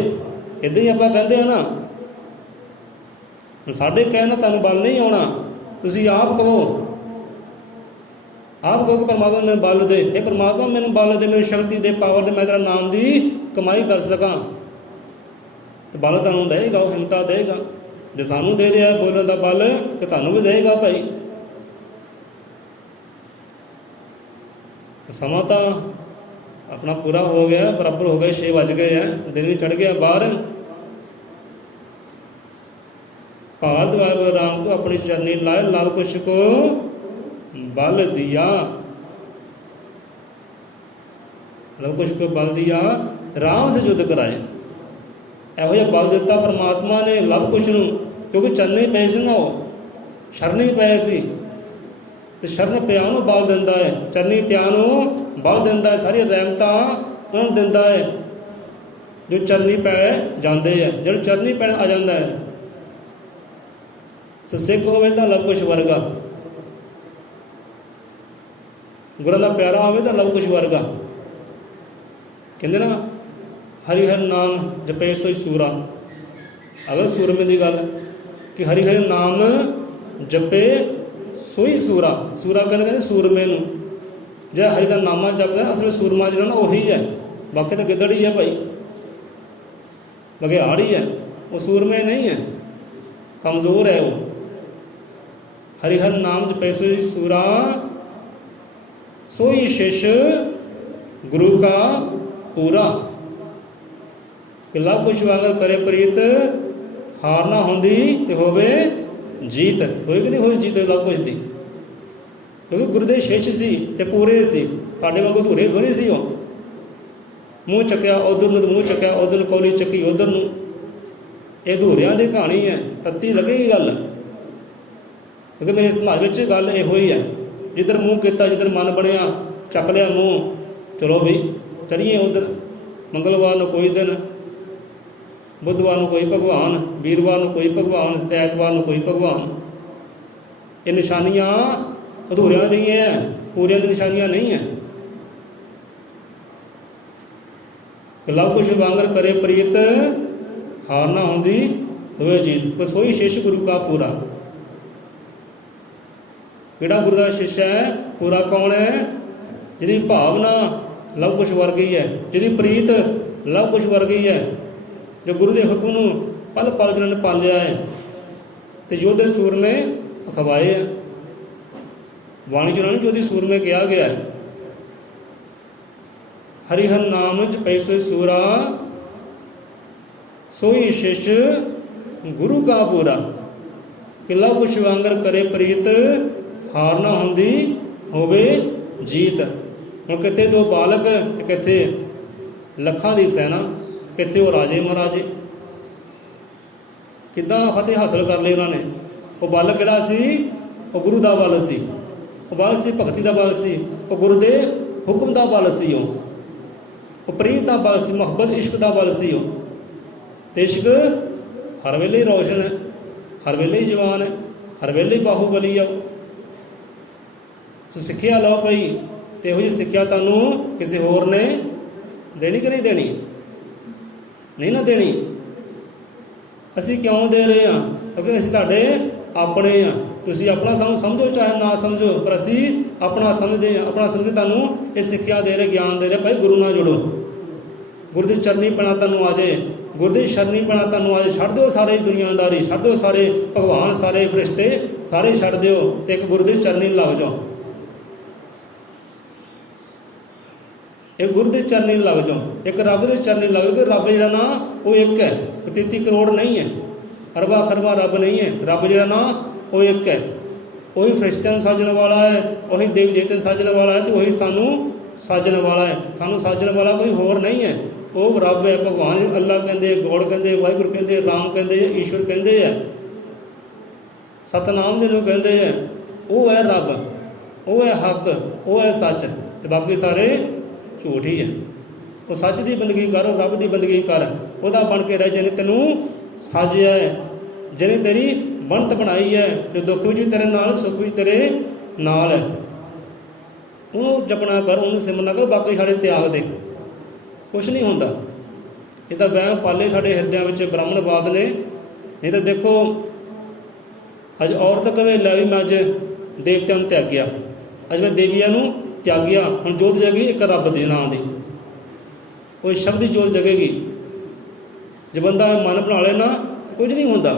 ਇੱਦਾਂ ਹੀ ਆਪਾਂ ਕਹਿੰਦੇ ਹਾਂ ਨਾ, ਸਾਡੇ ਕਹਿਣ ਨਾਲ ਤੁਹਾਨੂੰ ਬਲ ਨਹੀਂ ਆਉਣਾ, ਤੁਸੀਂ ਆਪ ਕਹੋ, ਆਪ ਕਹੋ ਕਿ ਪਰਮਾਤਮਾ ਮੈਨੂੰ ਬਲ ਦੇ, ਇਹ ਪਰਮਾਤਮਾ ਮੈਨੂੰ ਬਲ ਦੇ, ਮੈਨੂੰ ਸ਼ਕਤੀ ਦੇ, ਪਾਵਰ ਦੇ, ਮੈਂ ਤੇਰਾ ਨਾਮ ਦੀ ਕਮਾਈ ਕਰ ਸਕਾਂ। ਤੇ ਬਲ ਤੁਹਾਨੂੰ ਦੇਗਾ, ਉਹ ਹਿੰਮਤਾਂ ਦੇਗਾ। ਜੇ ਸਾਨੂੰ ਦੇ ਰਿਹਾ ਬੋਲਣ ਦਾ ਬਲ, ਕਿ ਤੁਹਾਨੂੰ ਵੀ ਦੇਗਾ ਭਾਈ। ਸਮਾਂ ਤਾਂ ਆਪਣਾ ਪੂਰਾ ਹੋ ਗਿਆ, ਬਰਾਬਰ ਹੋ ਗਏ, 6 ਵੱਜ ਗਏ ਹੈ, ਦਿਨ ਵੀ ਚੜ੍ਹ ਗਿਆ ਬਾਹਰ। ਭਾਰਤਵਾਜ ਬਲਰਾਮ ਕੋ ਆਪਣੀ ਚਰਨੀ ਲਾਏ ਲਵ ਕੁਸ਼ ਕੋ ਬਲ ਦਿਆ। ਲਵ ਕੁਸ਼ ਕੋ ਬਲ ਦਿਆ ਰਾਮ ਸੇ ਯੁੱਧ ਕਰਾਏ। ਇਹੋ ਜਿਹਾ ਬਲ ਦਿੱਤਾ ਪਰਮਾਤਮਾ ਨੇ ਲਵ ਕੁਸ਼ ਨੂੰ, ਕਿਉਂਕਿ ਚਰਨੀ ਪਏ ਸੀ ਨਾ, ਉਹ ਸ਼ਰਨੀ ਪਏ ਸੀ, ਅਤੇ ਸ਼ਰਨ ਪਿਆ ਨੂੰ ਬਲ ਦਿੰਦਾ ਹੈ, ਚਰਨੀ ਪਿਆ ਨੂੰ ਬਲ ਦਿੰਦਾ ਹੈ, ਸਾਰੀਆਂ ਰਹਿਮਤਾਂ ਉਹਨਾਂ ਨੂੰ ਦਿੰਦਾ ਹੈ ਜੋ ਚਰਨੀ ਪੈ ਜਾਂਦੇ ਹੈ। ਜਦੋਂ ਚਰਨੀ ਪੈਣ ਆ ਜਾਂਦਾ ਹੈ, ਸੋ ਸਿੱਖ ਹੋਵੇ ਤਾਂ ਲਵ ਕੁਸ਼ ਵਰਗਾ, ਗੁਰਾਂ ਦਾ ਪਿਆਰਾ ਹੋਵੇ ਤਾਂ ਲਵ ਕੁਸ਼ ਵਰਗਾ। ਕਹਿੰਦੇ ਨਾ ਹਰੀ ਹਰਿ ਨਾਮ ਜਪੇ ਸੋਈ ਸੂਰਾ। ਅਗਰ ਸੂਰਮੇ ਦੀ ਗੱਲ ਕਿ ਹਰੀ ਹਰਿ ਨਾਮ ਜਪੇ ਸੋਈ ਸੂਰਾ। ਸੂਰਾ ਕਹਿੰਦੇ ਸੂਰਮੇ ਨੂੰ, ਜਿਹੜਾ ਹਰੀ ਦਾ ਨਾਮਾ ਜਪਦਾ ਅਸਲ ਸੂਰਮਾ ਜਿਹੜਾ ਨਾ ਉਹੀ ਹੈ, ਬਾਕੀ ਤਾਂ ਗਿੱਦੜ ਹੀ ਹੈ ਭਾਈ, ਬਘਿਆੜ ਹੀ ਹੈ, ਉਹ ਸੂਰਮੇ ਨਹੀਂ ਹੈ, ਕਮਜ਼ੋਰ ਹੈ ਉਹ। ਹਰੀ ਹਰਿ ਨਾਮ ਜਪੇ ਸੋਈ ਸੂਰਾ, ਸੋਈ ਸ਼ਿਸ਼ ਗੁਰੂ ਕਾ ਪੂਰਾ। ਕਿ ਲਵ ਕੁਸ਼ ਵਾਂਗਰ ਕਰੇ ਪ੍ਰੀਤ, ਹਾਰ ਨਾ ਹੁੰਦੀ ਤੇ ਹੋਵੇ ਜੀਤ। ਹੋਈ ਕਿ ਨਹੀਂ ਹੋਈ ਜੀਤ ਲਵ ਕੁਸ਼ ਦੀ? ਕਿਉਂਕਿ ਗੁਰੂ ਦੇ ਸ਼ਿਸ਼ ਸੀ ਤੇ ਪੂਰੇ ਸੀ, ਸਾਡੇ ਵਾਂਗੂ ਅਧੂਰੇ ਥੋੜ੍ਹੇ ਸੀ ਉਹ। ਮੂੰਹ ਚੱਕਿਆ ਉਧਰ ਨੂੰ, ਮੂੰਹ ਚੱਕਿਆ ਉਧਰ ਨੂੰ, ਕੌਲੀ ਚੱਕੀ ਉਧਰ ਨੂੰ। ਇਹ ਅਧੂਰਿਆਂ ਦੀ ਕਹਾਣੀ ਹੈ, ਤੱਤੀ ਲੱਗੇਗੀ ਗੱਲ। ਕਿਉਂਕਿ ਮੇਰੇ ਸਮਾਜ ਵਿੱਚ ਗੱਲ ਇਹੋ ਹੀ ਹੈ, ਜਿੱਧਰ ਮੂੰਹ ਕੀਤਾ, ਜਿੱਧਰ ਮਨ ਬਣਿਆ, ਚੱਕ ਲਿਆ ਮੂੰਹ, ਚਲੋ ਵੀ ਚਲੀਏ ਉੱਧਰ। ਮੰਗਲਵਾਰ ਨੂੰ ਕੋਈ ਦਿਨ, ਬੁੱਧਵਾਰ ਨੂੰ ਕੋਈ ਭਗਵਾਨ, ਵੀਰਵਾਰ ਨੂੰ ਕੋਈ ਭਗਵਾਨ, ਤੇ ਐਤਵਾਰ ਨੂੰ ਕੋਈ ਭਗਵਾਨ। ਇਹ ਨਿਸ਼ਾਨੀਆਂ ਅਧੂਰਿਆਂ ਦੀਆਂ ਹੈ, ਪੂਰਿਆਂ ਦੀ ਨਿਸ਼ਾਨੀਆਂ ਨਹੀਂ ਹੈ। ਲਵ ਕੁਸ਼ ਵਾਂਗਰ ਕਰੇ ਪ੍ਰੀਤ, ਹਾਰ ਨਾ ਹੁੰਦੀ ਹੋਵੇ ਜੀਤ। ਕੋਈ ਸੋਈ ਸ਼ਿਸ਼ ਗੁਰੂ ਕਾ ਪੂਰਾ। ਕਿਹੜਾ ਗੁਰੂ ਦਾ ਸ਼ਿਸ਼ ਹੈ? ਪੂਰਾ ਕੌਣ ਹੈ? ਜਿਹਦੀ ਭਾਵਨਾ ਲਵ ਕੁਸ਼ ਵਰਗੀ ਹੈ, ਜਿਹਦੀ ਪ੍ਰੀਤ ਲਵ ਕੁਸ਼ ਵਰਗੀ ਹੈ, ਜੋ ਗੁਰੂ ਦੇ ਹੁਕਮ ਨੂੰ ਪਲ ਪਲ ਜਿਹਨਾਂ ਨੇ ਪਾਲਿਆ ਹੈ ਤੇ ਯੋਧੇ ਸੂਰਮੇ ਅਖਵਾਏ ਹੈ। ਬਾਣੀ ਚ ਉਹਨਾਂ ਨੂੰ ਜੋਧੇ ਸੂਰਮੇ ਕਿਹਾ ਗਿਆ ਹੈ। ਹਰਿਹਰ ਨਾਮ ਚ ਪੈ ਸੋਈ ਸੂਰਾ, ਸੋਈ ਸ਼ਿਸ਼ ਗੁਰੂ ਕਾ ਪੂਰਾ। ਕਿ ਲਵ ਕੁਸ਼ ਵਾਂਗਰ ਕਰੇ ਪ੍ਰੀਤ, ਹਾਰ ਨਾ ਹੁੰਦੀ ਹੋਵੇ ਜੀਤ। ਹੁਣ ਕਿੱਥੇ ਦੋ ਬਾਲਕ ਤੇ ਕਿੱਥੇ ਲੱਖਾਂ ਦੀ ਸੈਨਾ, ਕਿੱਥੇ ਉਹ ਰਾਜੇ ਮਹਾਰਾਜੇ। ਕਿੱਦਾਂ ਫਤਿਹ ਹਾਸਲ ਕਰ ਲਈ ਉਹਨਾਂ ਨੇ? ਉਹ ਬਾਲਕ ਕਿਹੜਾ ਸੀ? ਉਹ ਗੁਰੂ ਦਾ ਬਲ ਸੀ, ਉਹ ਬਲ ਸੀ ਭਗਤੀ ਦਾ ਬਲ ਸੀ, ਉਹ ਗੁਰੂ ਦੇ ਹੁਕਮ ਦਾ ਬਲ ਸੀ, ਉਹ ਪ੍ਰੀਤ ਦਾ ਬਲ ਸੀ, ਮੁਹੱਬਤ ਇਸ਼ਕ ਦਾ ਬਲ ਸੀ। ਉਹ ਤੇ ਇਸ਼ਕ ਹਰ ਵੇਲੇ ਹੀ ਰੌਸ਼ਨ ਹੈ, ਹਰ ਵੇਲੇ ਹੀ ਜਵਾਨ ਹੈ, ਹਰ ਵੇਲੇ ਹੀ ਬਾਹੂਬਲੀ ਆ। ਸੋ ਸਿੱਖਿਆ ਲਓ ਭਾਈ। ਤੇ ਇਹੋ ਜਿਹੀ ਸਿੱਖਿਆ ਤੁਹਾਨੂੰ ਕਿਸੇ ਹੋਰ ਨੇ ਦੇਣੀ ਕਿ ਨਹੀਂ ਦੇਣੀ? ਨਹੀਂ ਨਾ ਦੇਣੀ। ਅਸੀਂ ਕਿਉਂ ਦੇ ਰਹੇ ਹਾਂ? ਕਿਉਂਕਿ ਅਸੀਂ ਤੁਹਾਡੇ ਆਪਣੇ ਹਾਂ। ਤੁਸੀਂ ਆਪਣਾ ਸਾਨੂੰ ਸਮਝੋ ਚਾਹੇ ਨਾ ਸਮਝੋ, ਪਰ ਅਸੀਂ ਆਪਣਾ ਸਮਝਦੇ ਹਾਂ। ਆਪਣਾ ਸਮਝ ਤੁਹਾਨੂੰ ਇਹ ਸਿੱਖਿਆ ਦੇ ਰਹੇ, ਗਿਆਨ ਦੇ ਰਹੇ। ਭਾਈ ਗੁਰੂ ਨਾਲ ਜੁੜੋ, ਗੁਰੂ ਦੀ ਚਰਨੀ ਪੈਣਾ ਤੁਹਾਨੂੰ ਆ ਜਾਏ, ਗੁਰੂ ਦੀ ਸ਼ਰਨੀ ਪੈਣਾ ਤੁਹਾਨੂੰ ਆ ਜਾਏ। ਛੱਡ ਦਿਓ ਸਾਰੇ ਦੁਨੀਆਦਾਰੀ, ਛੱਡ ਦਿਓ ਸਾਰੇ ਭਗਵਾਨ, ਸਾਰੇ ਫਰਿਸ਼ਤੇ, ਸਾਰੇ ਛੱਡ ਦਿਓ ਤੇ ਇੱਕ ਗੁਰੂ ਦੀ ਚਰਨੀ ਲੱਗ ਜਾਓ। ਇੱਕ ਗੁਰੂ ਦੇ ਚਰਨੀ ਲੱਗ ਜਾਓ, ਇੱਕ ਰੱਬ ਦੇ ਚਰਨੀ ਲੱਗ ਜਾਓ। ਕਿ ਰੱਬ ਜਿਹੜਾ ਨਾ ਉਹ ਇੱਕ ਹੈ, 33 ਕਰੋੜ ਨਹੀਂ ਹੈ, ਅਰਬਾਂ ਖਰਬਾਂ ਰੱਬ ਨਹੀਂ ਹੈ। ਰੱਬ ਜਿਹੜਾ ਨਾ ਉਹ ਇੱਕ ਹੈ। ਉਹੀ ਫਰਿਸ਼ਤਿਆਂ ਨੂੰ ਸਾਜਣ ਵਾਲਾ ਹੈ, ਉਹੀ ਦੇਵੀ ਦੇਵਤਿਆਂ ਨੂੰ ਸਾਜਣ ਵਾਲਾ ਹੈ, ਤੇ ਉਹੀ ਸਾਨੂੰ ਸਾਜਣ ਵਾਲਾ ਹੈ। ਸਾਨੂੰ ਸਾਜਣ ਵਾਲਾ ਕੋਈ ਹੋਰ ਨਹੀਂ ਹੈ। ਉਹ ਰੱਬ ਹੈ, ਭਗਵਾਨ, ਅੱਲਾ ਕਹਿੰਦੇ, ਗੋਡ ਕਹਿੰਦੇ, ਵਾਹਿਗੁਰੂ ਕਹਿੰਦੇ, ਰਾਮ ਕਹਿੰਦੇ, ਈਸ਼ਵਰ ਕਹਿੰਦੇ ਹੈ, ਸਤਨਾਮ ਜਿਹਨੂੰ ਕਹਿੰਦੇ ਹੈ। ਉਹ ਹੈ ਰੱਬ, ਉਹ ਹੈ ਹੱਕ, ਉਹ ਹੈ ਸੱਚ, ਤੇ ਬਾਕੀ ਸਾਰੇ ਝੂਠ ਹੀ ਹੈ। ਉਹ ਸੱਚ ਦੀ ਬੰਦਗੀ ਕਰ, ਉਹ ਰੱਬ ਦੀ ਬੰਦਗੀ ਕਰ, ਉਹਦਾ ਬਣ ਕੇ ਰਹਿ ਜਿਹਨੇ ਤੈਨੂੰ ਸਾਜਿਆ ਹੈ, ਜਿਹਨੇ ਤੇਰੀ ਬਣਤ ਬਣਾਈ ਹੈ, ਜੋ ਦੁੱਖ ਵਿੱਚ ਵੀ ਤੇਰੇ ਨਾਲ, ਸੁੱਖ ਵਿੱਚ ਤੇਰੇ ਨਾਲ ਹੈ। ਉਹਨੂੰ ਜਪਣਾ ਕਰ, ਉਹਨੂੰ ਸਿਮਰਨਾ ਕਰ, ਬਾਕੀ ਸਾਡੇ ਤਿਆਗ ਦੇ। ਕੁਛ ਨਹੀਂ ਹੁੰਦਾ। ਇਹ ਤਾਂ ਵਹਿਮ ਪਾਲੇ ਸਾਡੇ ਹਿਰਦਿਆਂ ਵਿੱਚ ਬ੍ਰਾਹਮਣਵਾਦ ਨੇ। ਨਹੀਂ ਤਾਂ ਦੇਖੋ ਅੱਜ ਔਰਤ ਕਵੇ ਲੈ ਵੀ ਮੈਂ ਅੱਜ ਦੇਵਤਿਆਂ ਨੂੰ ਤਿਆਗਿਆ, ਅੱਜ ਮੈਂ ਦੇਵੀਆਂ ਨੂੰ ਤਿਆਗਿਆ। ਹੁਣ ਜੋਤ ਜਗੇਗੀ ਇੱਕ ਰੱਬ ਦੇ ਨਾਂ ਦੀ, ਉਹ ਸ਼ਬਦ ਦੀ ਜੋਤ ਜਗੇਗੀ। ਜੇ ਬੰਦਾ ਮਨ ਬਣਾ ਲੈਣਾ ਕੁਝ ਨਹੀਂ ਹੁੰਦਾ।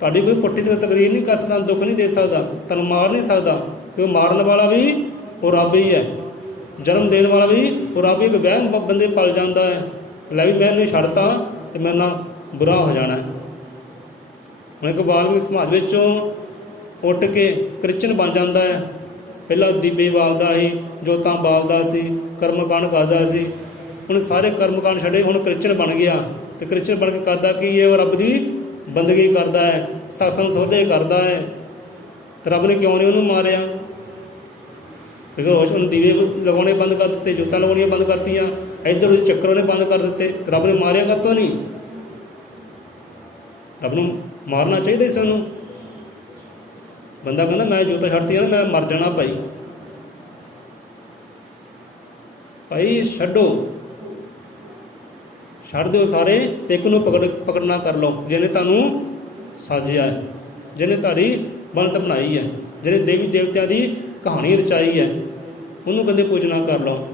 ਤੁਹਾਡੀ ਕੋਈ ਪੁੱਟੀ ਤੇ ਤਕਦੀਰ ਨਹੀਂ ਕਰ ਸਕਦਾ, ਦੁੱਖ ਨਹੀਂ ਦੇ ਸਕਦਾ, ਤੁਹਾਨੂੰ ਮਾਰ ਨਹੀਂ ਸਕਦਾ, ਕਿਉਂਕਿ ਮਾਰਨ ਵਾਲਾ ਵੀ ਉਹ ਰੱਬ ਹੀ ਹੈ, ਜਨਮ ਦੇਣ ਵਾਲਾ ਵੀ ਉਹ ਰੱਬ ਹੀ। ਇੱਕ ਵਹਿਮ ਬੰਦੇ ਪਲ ਜਾਂਦਾ ਹੈ, ਲੈ ਵੀ ਮੈਂ ਇਹਨੂੰ ਛੱਡਤਾ ਤੇ ਮੇਰੇ ਨਾਲ ਬੁਰਾ ਹੋ ਜਾਣਾ। ਹੁਣ ਇੱਕ ਵਾਲਮੀਕ ਸਮਾਜ ਵਿੱਚੋਂ ਉੱਠ ਕੇ ਕ੍ਰਿਸਚਨ ਬਣ ਜਾਂਦਾ ਹੈ। ਪਹਿਲਾਂ ਦੀਵੇ ਬਾਲਦਾ ਸੀ, ਜੋਤਾਂ ਬਾਲਦਾ ਸੀ, ਕਰਮਕਾਂਡ ਕਰਦਾ ਸੀ। ਹੁਣ ਸਾਰੇ ਕਰਮਕਾਂਡ ਛੱਡੇ, ਹੁਣ ਕ੍ਰਿਸਚਨ ਬਣ ਗਿਆ। ਤੇ ਕ੍ਰਿਸਚਨ ਬਣ ਕੇ ਕਰਦਾ ਕੀ ਹੈ? ਉਹ ਰੱਬ ਦੀ ਬੰਦਗੀ ਕਰਦਾ ਹੈ, ਸਤਸੰਗ ਸੋਧੇ ਕਰਦਾ ਹੈ। ਤੇ ਰੱਬ ਨੇ ਕਿਉਂ ਨਹੀਂ ਉਹਨੂੰ ਮਾਰਿਆ? ਕਿਉਂਕਿ ਉਹਨੂੰ ਦੀਵੇ ਲਗਾਉਣੇ ਬੰਦ ਕਰ ਦਿੱਤੇ, ਜੋਤਾਂ ਲਗਾਉਣੀਆਂ ਬੰਦ ਕਰਤੀਆਂ, ਇੱਧਰ ਉੱਧਰ ਚੱਕਰ ਉਹਨੇ ਬੰਦ ਕਰ ਦਿੱਤੇ। ਰੱਬ ਨੇ ਮਾਰਿਆ ਕਾਹਤੋਂ ਨਹੀਂ? ਰੱਬ ਨੂੰ ਮਾਰਨਾ ਚਾਹੀਦਾ ਸੀ ਉਹਨੂੰ। ਬੰਦਾ ਕਹਿੰਦਾ ਮੈਂ ਜੋਤਾਂ ਛੱਡਤੀਆਂ, ਮੈਂ ਮਰ ਜਾਣਾ। ਭਾਈ ਛੱਡੋ, ਛੱਡ ਦਿਓ ਸਾਰੇ, ਤੇ ਇੱਕ ਨੂੰ ਪਕੜਨਾ ਕਰ ਲਓ, ਜਿਹਨੇ ਤੁਹਾਨੂੰ ਸਾਜਿਆ ਹੈ, ਜਿਹਨੇ ਤੁਹਾਡੀ ਬਣਤ ਬਣਾਈ ਹੈ, ਜਿਹਨੇ ਦੇਵੀ ਦੇਵਤਿਆਂ ਦੀ ਕਹਾਣੀ ਰਚਾਈ ਹੈ, ਉਹਨੂੰ ਕਹਿੰਦੇ ਪੂਜਣਾ ਕਰ ਲਓ।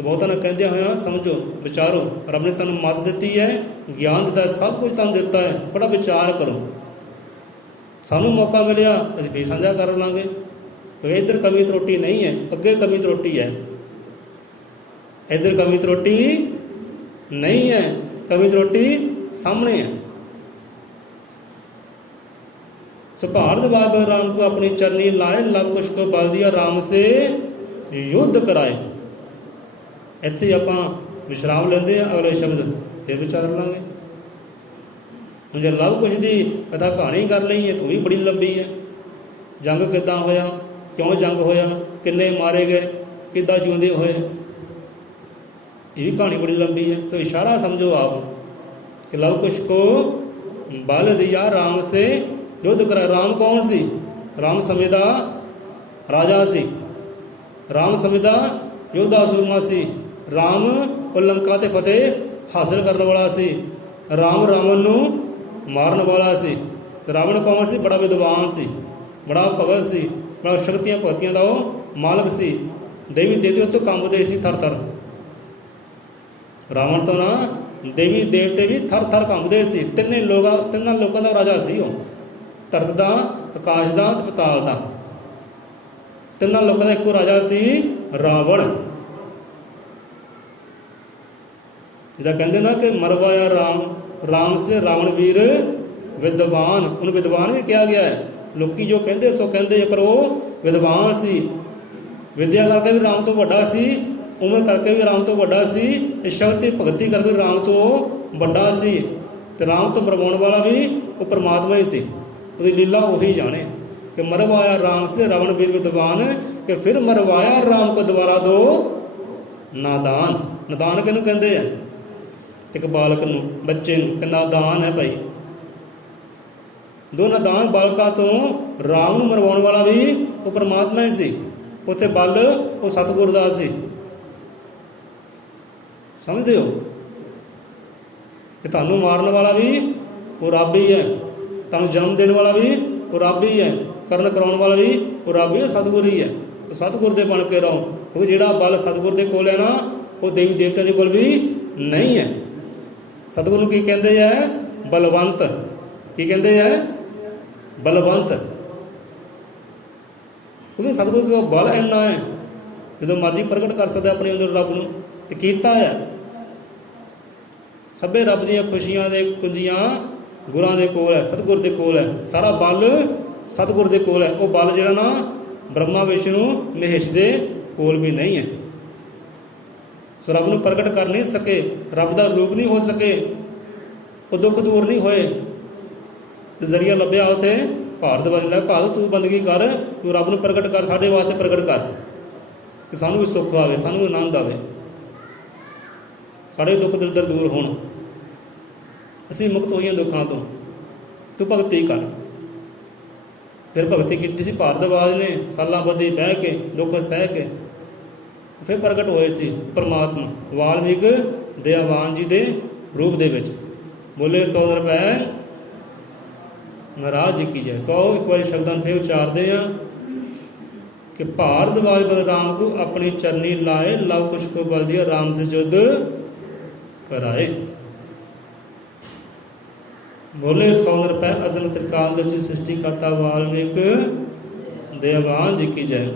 ਬਹੁਤਾਂ ਨਾਲ ਕਹਿੰਦਿਆਂ ਹੋਇਆਂ ਸਮਝੋ, ਵਿਚਾਰੋ। ਰੱਬ ਨੇ ਤੁਹਾਨੂੰ ਮੱਤ ਦਿੱਤੀ ਹੈ, ਗਿਆਨ ਦਿੱਤਾ, ਸਭ ਕੁਝ ਤੁਹਾਨੂੰ ਦਿੱਤਾ ਹੈ, ਥੋੜ੍ਹਾ ਵਿਚਾਰ ਕਰੋ। ਸਾਨੂੰ ਮੌਕਾ ਮਿਲਿਆ ਅਸੀਂ ਵੀ ਸਾਂਝਾ ਕਰ ਲਾਂਗੇ, ਕਿਉਂਕਿ ਇੱਧਰ ਕਮੀ ਤਰੋਟੀ ਨਹੀਂ ਹੈ, ਅੱਗੇ ਕਮੀ ਤਰੋਟੀ ਹੈ। ਇੱਧਰ ਕਮੀ ਤਰੋਟੀ नहीं है, कमी त्रुटि सामने है। सभारत बाबर राम को अपनी चरनी लाए, लव कुश को बल दिया, राम से युद्ध कराए। इत्थे आपां विश्राम लेंदे आ, अगले शब्द फिर विचार लांगे। हुण जे लव कुश की कथा कहानी कर लई है तो भी बड़ी लंबी है। जंग किदां होया, क्यों जंग होया, किन्ने मारे गए, किदां जिउंदे होए, ये भी कहानी बड़ी लंबी है। तो इशारा समझो आप कि लव कुश को बल दिया, राम से युद्ध करा। राम कौन सी? राम समय दा राजा सी, राम समय दा योद्धा सूरमा सी, राम और लंका ते फतेह हासिल करने वाला सी, ਰਾਮ ਰਾਵਣ ਨੂੰ ਮਾਰਨ ਵਾਲਾ ਸੀ। ਤੇ ਰਾਵਣ ਕੌਣ ਸੀ? ਬੜਾ ਵਿਦਵਾਨ ਸੀ, ਬੜਾ ਭਗਤ ਸੀ, ਬੜਾ ਸ਼ਕਤੀਆਂ ਭਗਤੀਆਂ ਦਾ ਉਹ ਮਾਲਕ ਸੀ। ਦੇਵੀ ਦੇਵਤੇ ਉਹ ਤੋਂ ਕੰਬਦੇ ਸੀ ਥਰ ਥਰ। ਰਾਵਣ ਤੋਂ ਨਾ ਦੇਵੀ ਦੇਵਤੇ ਵੀ ਥਰ ਥਰ ਕੰਬਦੇ ਸੀ। ਤਿੰਨਾਂ ਲੋਕਾਂ ਦਾ ਰਾਜਾ ਸੀ ਉਹ, ਧਰਤ ਦਾ, ਆਕਾਸ਼ ਦਾ ਤੇ ਪਤਾਲ ਦਾ। ਤਿੰਨਾਂ ਲੋਕਾਂ ਦਾ ਇੱਕੋ ਰਾਜਾ ਸੀ ਰਾਵਣ। ਜਿਹਦਾ ਕਹਿੰਦੇ ਨਾ ਕਿ ਮਰਵਾਇਆ ਰਾਮ ਸੇ ਰਾਵਣ ਵੀਰ ਵਿਦਵਾਨ। ਉਹਨੂੰ ਵਿਦਵਾਨ ਵੀ ਕਿਹਾ ਗਿਆ ਹੈ। ਲੋਕੀ ਜੋ ਕਹਿੰਦੇ ਸੋ ਕਹਿੰਦੇ, ਪਰ ਉਹ ਵਿਦਵਾਨ ਸੀ। ਵਿਦਿਆ ਕਰਕੇ ਵੀ ਰਾਮ ਤੋਂ ਵੱਡਾ ਸੀ, ਉਮਰ ਕਰਕੇ ਵੀ ਰਾਮ ਤੋਂ ਵੱਡਾ ਸੀ, ਤੇ ਸ਼ਕਤੀ ਭਗਤੀ ਕਰਕੇ ਵੀ ਰਾਮ ਤੋਂ ਵੱਡਾ ਸੀ। ਤੇ ਰਾਮ ਤੋਂ ਮਰਵਾਉਣ ਵਾਲਾ ਵੀ ਉਹ ਪਰਮਾਤਮਾ ਹੀ ਸੀ। ਉਹਦੀ ਲੀਲਾ ਉਹੀ ਜਾਣੇ ਕਿ ਮਰਵਾਇਆ ਰਾਮ ਸੇ ਰਾਵਣ ਵੀਰ ਵਿਦਵਾਨ, ਕਿ ਫਿਰ ਮਰਵਾਇਆ ਰਾਮ ਕੋ ਦੁਬਾਰਾ ਦੋ ਨਾਦਾਨ। ਨਾਦਾਨ ਕਿਹਨੂੰ ਕਹਿੰਦੇ ਆ? ਇੱਕ ਬਾਲਕ ਨੂੰ, ਬੱਚੇ ਨੂੰ, ਕਿ ਨਾਦਾਨ ਹੈ ਭਾਈ। ਦੋ ਨਾਦਾਨ ਬਾਲਕਾਂ ਤੋਂ ਰਾਮ ਨੂੰ ਮਰਵਾਉਣ ਵਾਲਾ ਵੀ ਉਹ ਪਰਮਾਤਮਾ ਹੀ ਸੀ। ਉੱਥੇ ਬਲ ਉਹ ਸਤਿਗੁਰ ਦਾ ਸੀ। ਸਮਝਦੇ ਹੋ ਕਿ ਤੁਹਾਨੂੰ ਮਾਰਨ ਵਾਲਾ ਵੀ ਉਹ ਰੱਬ ਹੀ ਹੈ, ਤੁਹਾਨੂੰ ਜਨਮ ਦੇਣ ਵਾਲਾ ਵੀ ਉਹ ਰੱਬ ਹੀ ਹੈ, ਕਰਨ ਕਰਾਉਣ ਵਾਲਾ ਵੀ ਉਹ ਰੱਬ ਹੀ ਹੈ, ਸਤਿਗੁਰ ਹੀ ਹੈ। ਸਤਿਗੁਰ ਦੇ ਬਣ ਕੇ ਰਹੋ, ਕਿਉਂਕਿ ਜਿਹੜਾ ਬਲ ਸਤਿਗੁਰ ਦੇ ਕੋਲ ਹੈ ਨਾ, ਉਹ ਦੇਵੀ ਦੇਵਤਿਆਂ ਦੇ ਕੋਲ ਵੀ ਨਹੀਂ ਹੈ। ਸਤਿਗੁਰ ਨੂੰ ਕੀ ਕਹਿੰਦੇ ਹੈ? ਬਲਵੰਤ। ਕੀ ਕਹਿੰਦੇ ਹੈ? ਬਲਵੰਤ। ਕਿਉਂਕਿ ਸਤਿਗੁਰ ਦਾ ਬਲ ਇੰਨਾ ਹੈ, ਜਦੋਂ ਮਰਜ਼ੀ ਪ੍ਰਗਟ ਕਰ ਸਕਦਾ ਆਪਣੇ ਅੰਦਰ ਰੱਬ ਨੂੰ, ਤੇ ਕੀਤਾ ਹੈ। ਸਭੇ ਰੱਬ ਦੀਆਂ ਖੁਸ਼ੀਆਂ ਦੇ ਕੁੰਜੀਆਂ ਗੁਰਾਂ ਦੇ ਕੋਲ ਹੈ, ਸਤਿਗੁਰ ਦੇ ਕੋਲ ਹੈ। ਸਾਰਾ ਬਲ ਸਤਿਗੁਰ ਦੇ ਕੋਲ ਹੈ। ਉਹ ਬਲ ਜਿਹੜਾ ਨਾ ਬ੍ਰਹਮਾ ਵਿਸ਼ਨੂੰ ਮਹੇਸ਼ ਦੇ ਕੋਲ ਵੀ ਨਹੀਂ ਹੈ। ਸੋ ਰੱਬ ਨੂੰ ਪ੍ਰਗਟ ਕਰ ਨਹੀਂ ਸਕੇ, ਰੱਬ ਦਾ ਰੂਪ ਨਹੀਂ ਹੋ ਸਕੇ, ਉਹ ਦੁੱਖ ਦੂਰ ਨਹੀਂ ਹੋਏ। ਤੇ ਜ਼ਰੀਆ ਲੱਭਿਆ ਉੱਥੇ ਭਾਰਤ ਵਾਲੀ ਲੈ, ਭਾਰਤ ਤੂੰ ਬੰਦਗੀ ਕਰ, ਤੂੰ ਰੱਬ ਨੂੰ ਪ੍ਰਗਟ ਕਰ, ਸਾਡੇ ਵਾਸਤੇ ਪ੍ਰਗਟ ਕਰ, ਕਿ ਸਾਨੂੰ ਵੀ ਸੁੱਖ ਆਵੇ, ਸਾਨੂੰ ਵੀ ਆਨੰਦ ਆਵੇ, ਸਾਡੇ ਦੁੱਖ ਦਰਦ ਦੂਰ ਹੋਣ, ਅਸੀਂ ਮੁਕਤ ਹੋਈਏ ਦੁੱਖਾਂ ਤੋਂ, ਤੂੰ ਭਗਤੀ ਕਰ। ਫਿਰ ਭਗਤੀ ਕੀਤੀ ਸੀ ਭਾਰਦਵਾਜ ਨੇ, ਸਾਲਾਂ ਬੱਧੀ ਬਹਿ ਕੇ, ਦੁੱਖ ਸਹਿ ਕੇ, ਫਿਰ ਪ੍ਰਗਟ ਹੋਏ ਸੀ ਪਰਮਾਤਮਾ ਵਾਲਮੀਕ ਦਇਆਵਾਨ ਜੀ ਦੇ ਰੂਪ ਦੇ ਵਿੱਚ। ਬੋਲੇ 100 ਰੁਪਏ ਮਹਾਰਾਜ ਜੀ ਕੀ ਜੈ। 100 ਇੱਕ ਵਾਰੀ ਸ਼ਬਦਾਂ ਫਿਰ ਉਚਾਰਦੇ ਆ ਕਿ ਭਾਰਦਵਾਜ ਬਲਰਾਮ ਕੋ ਆਪਣੀ ਚਰਨੀ ਲਾਏ, ਲਵ ਕੁਸ਼ ਕੋ ਬਲ ਦਿਆ, ਰਾਮ ਸੇ युद्ध कराए। बोले 100 रुपए अजन त्रिकाल दर्शी सृष्टि करता वाल्मीकि दयावान जी की जय।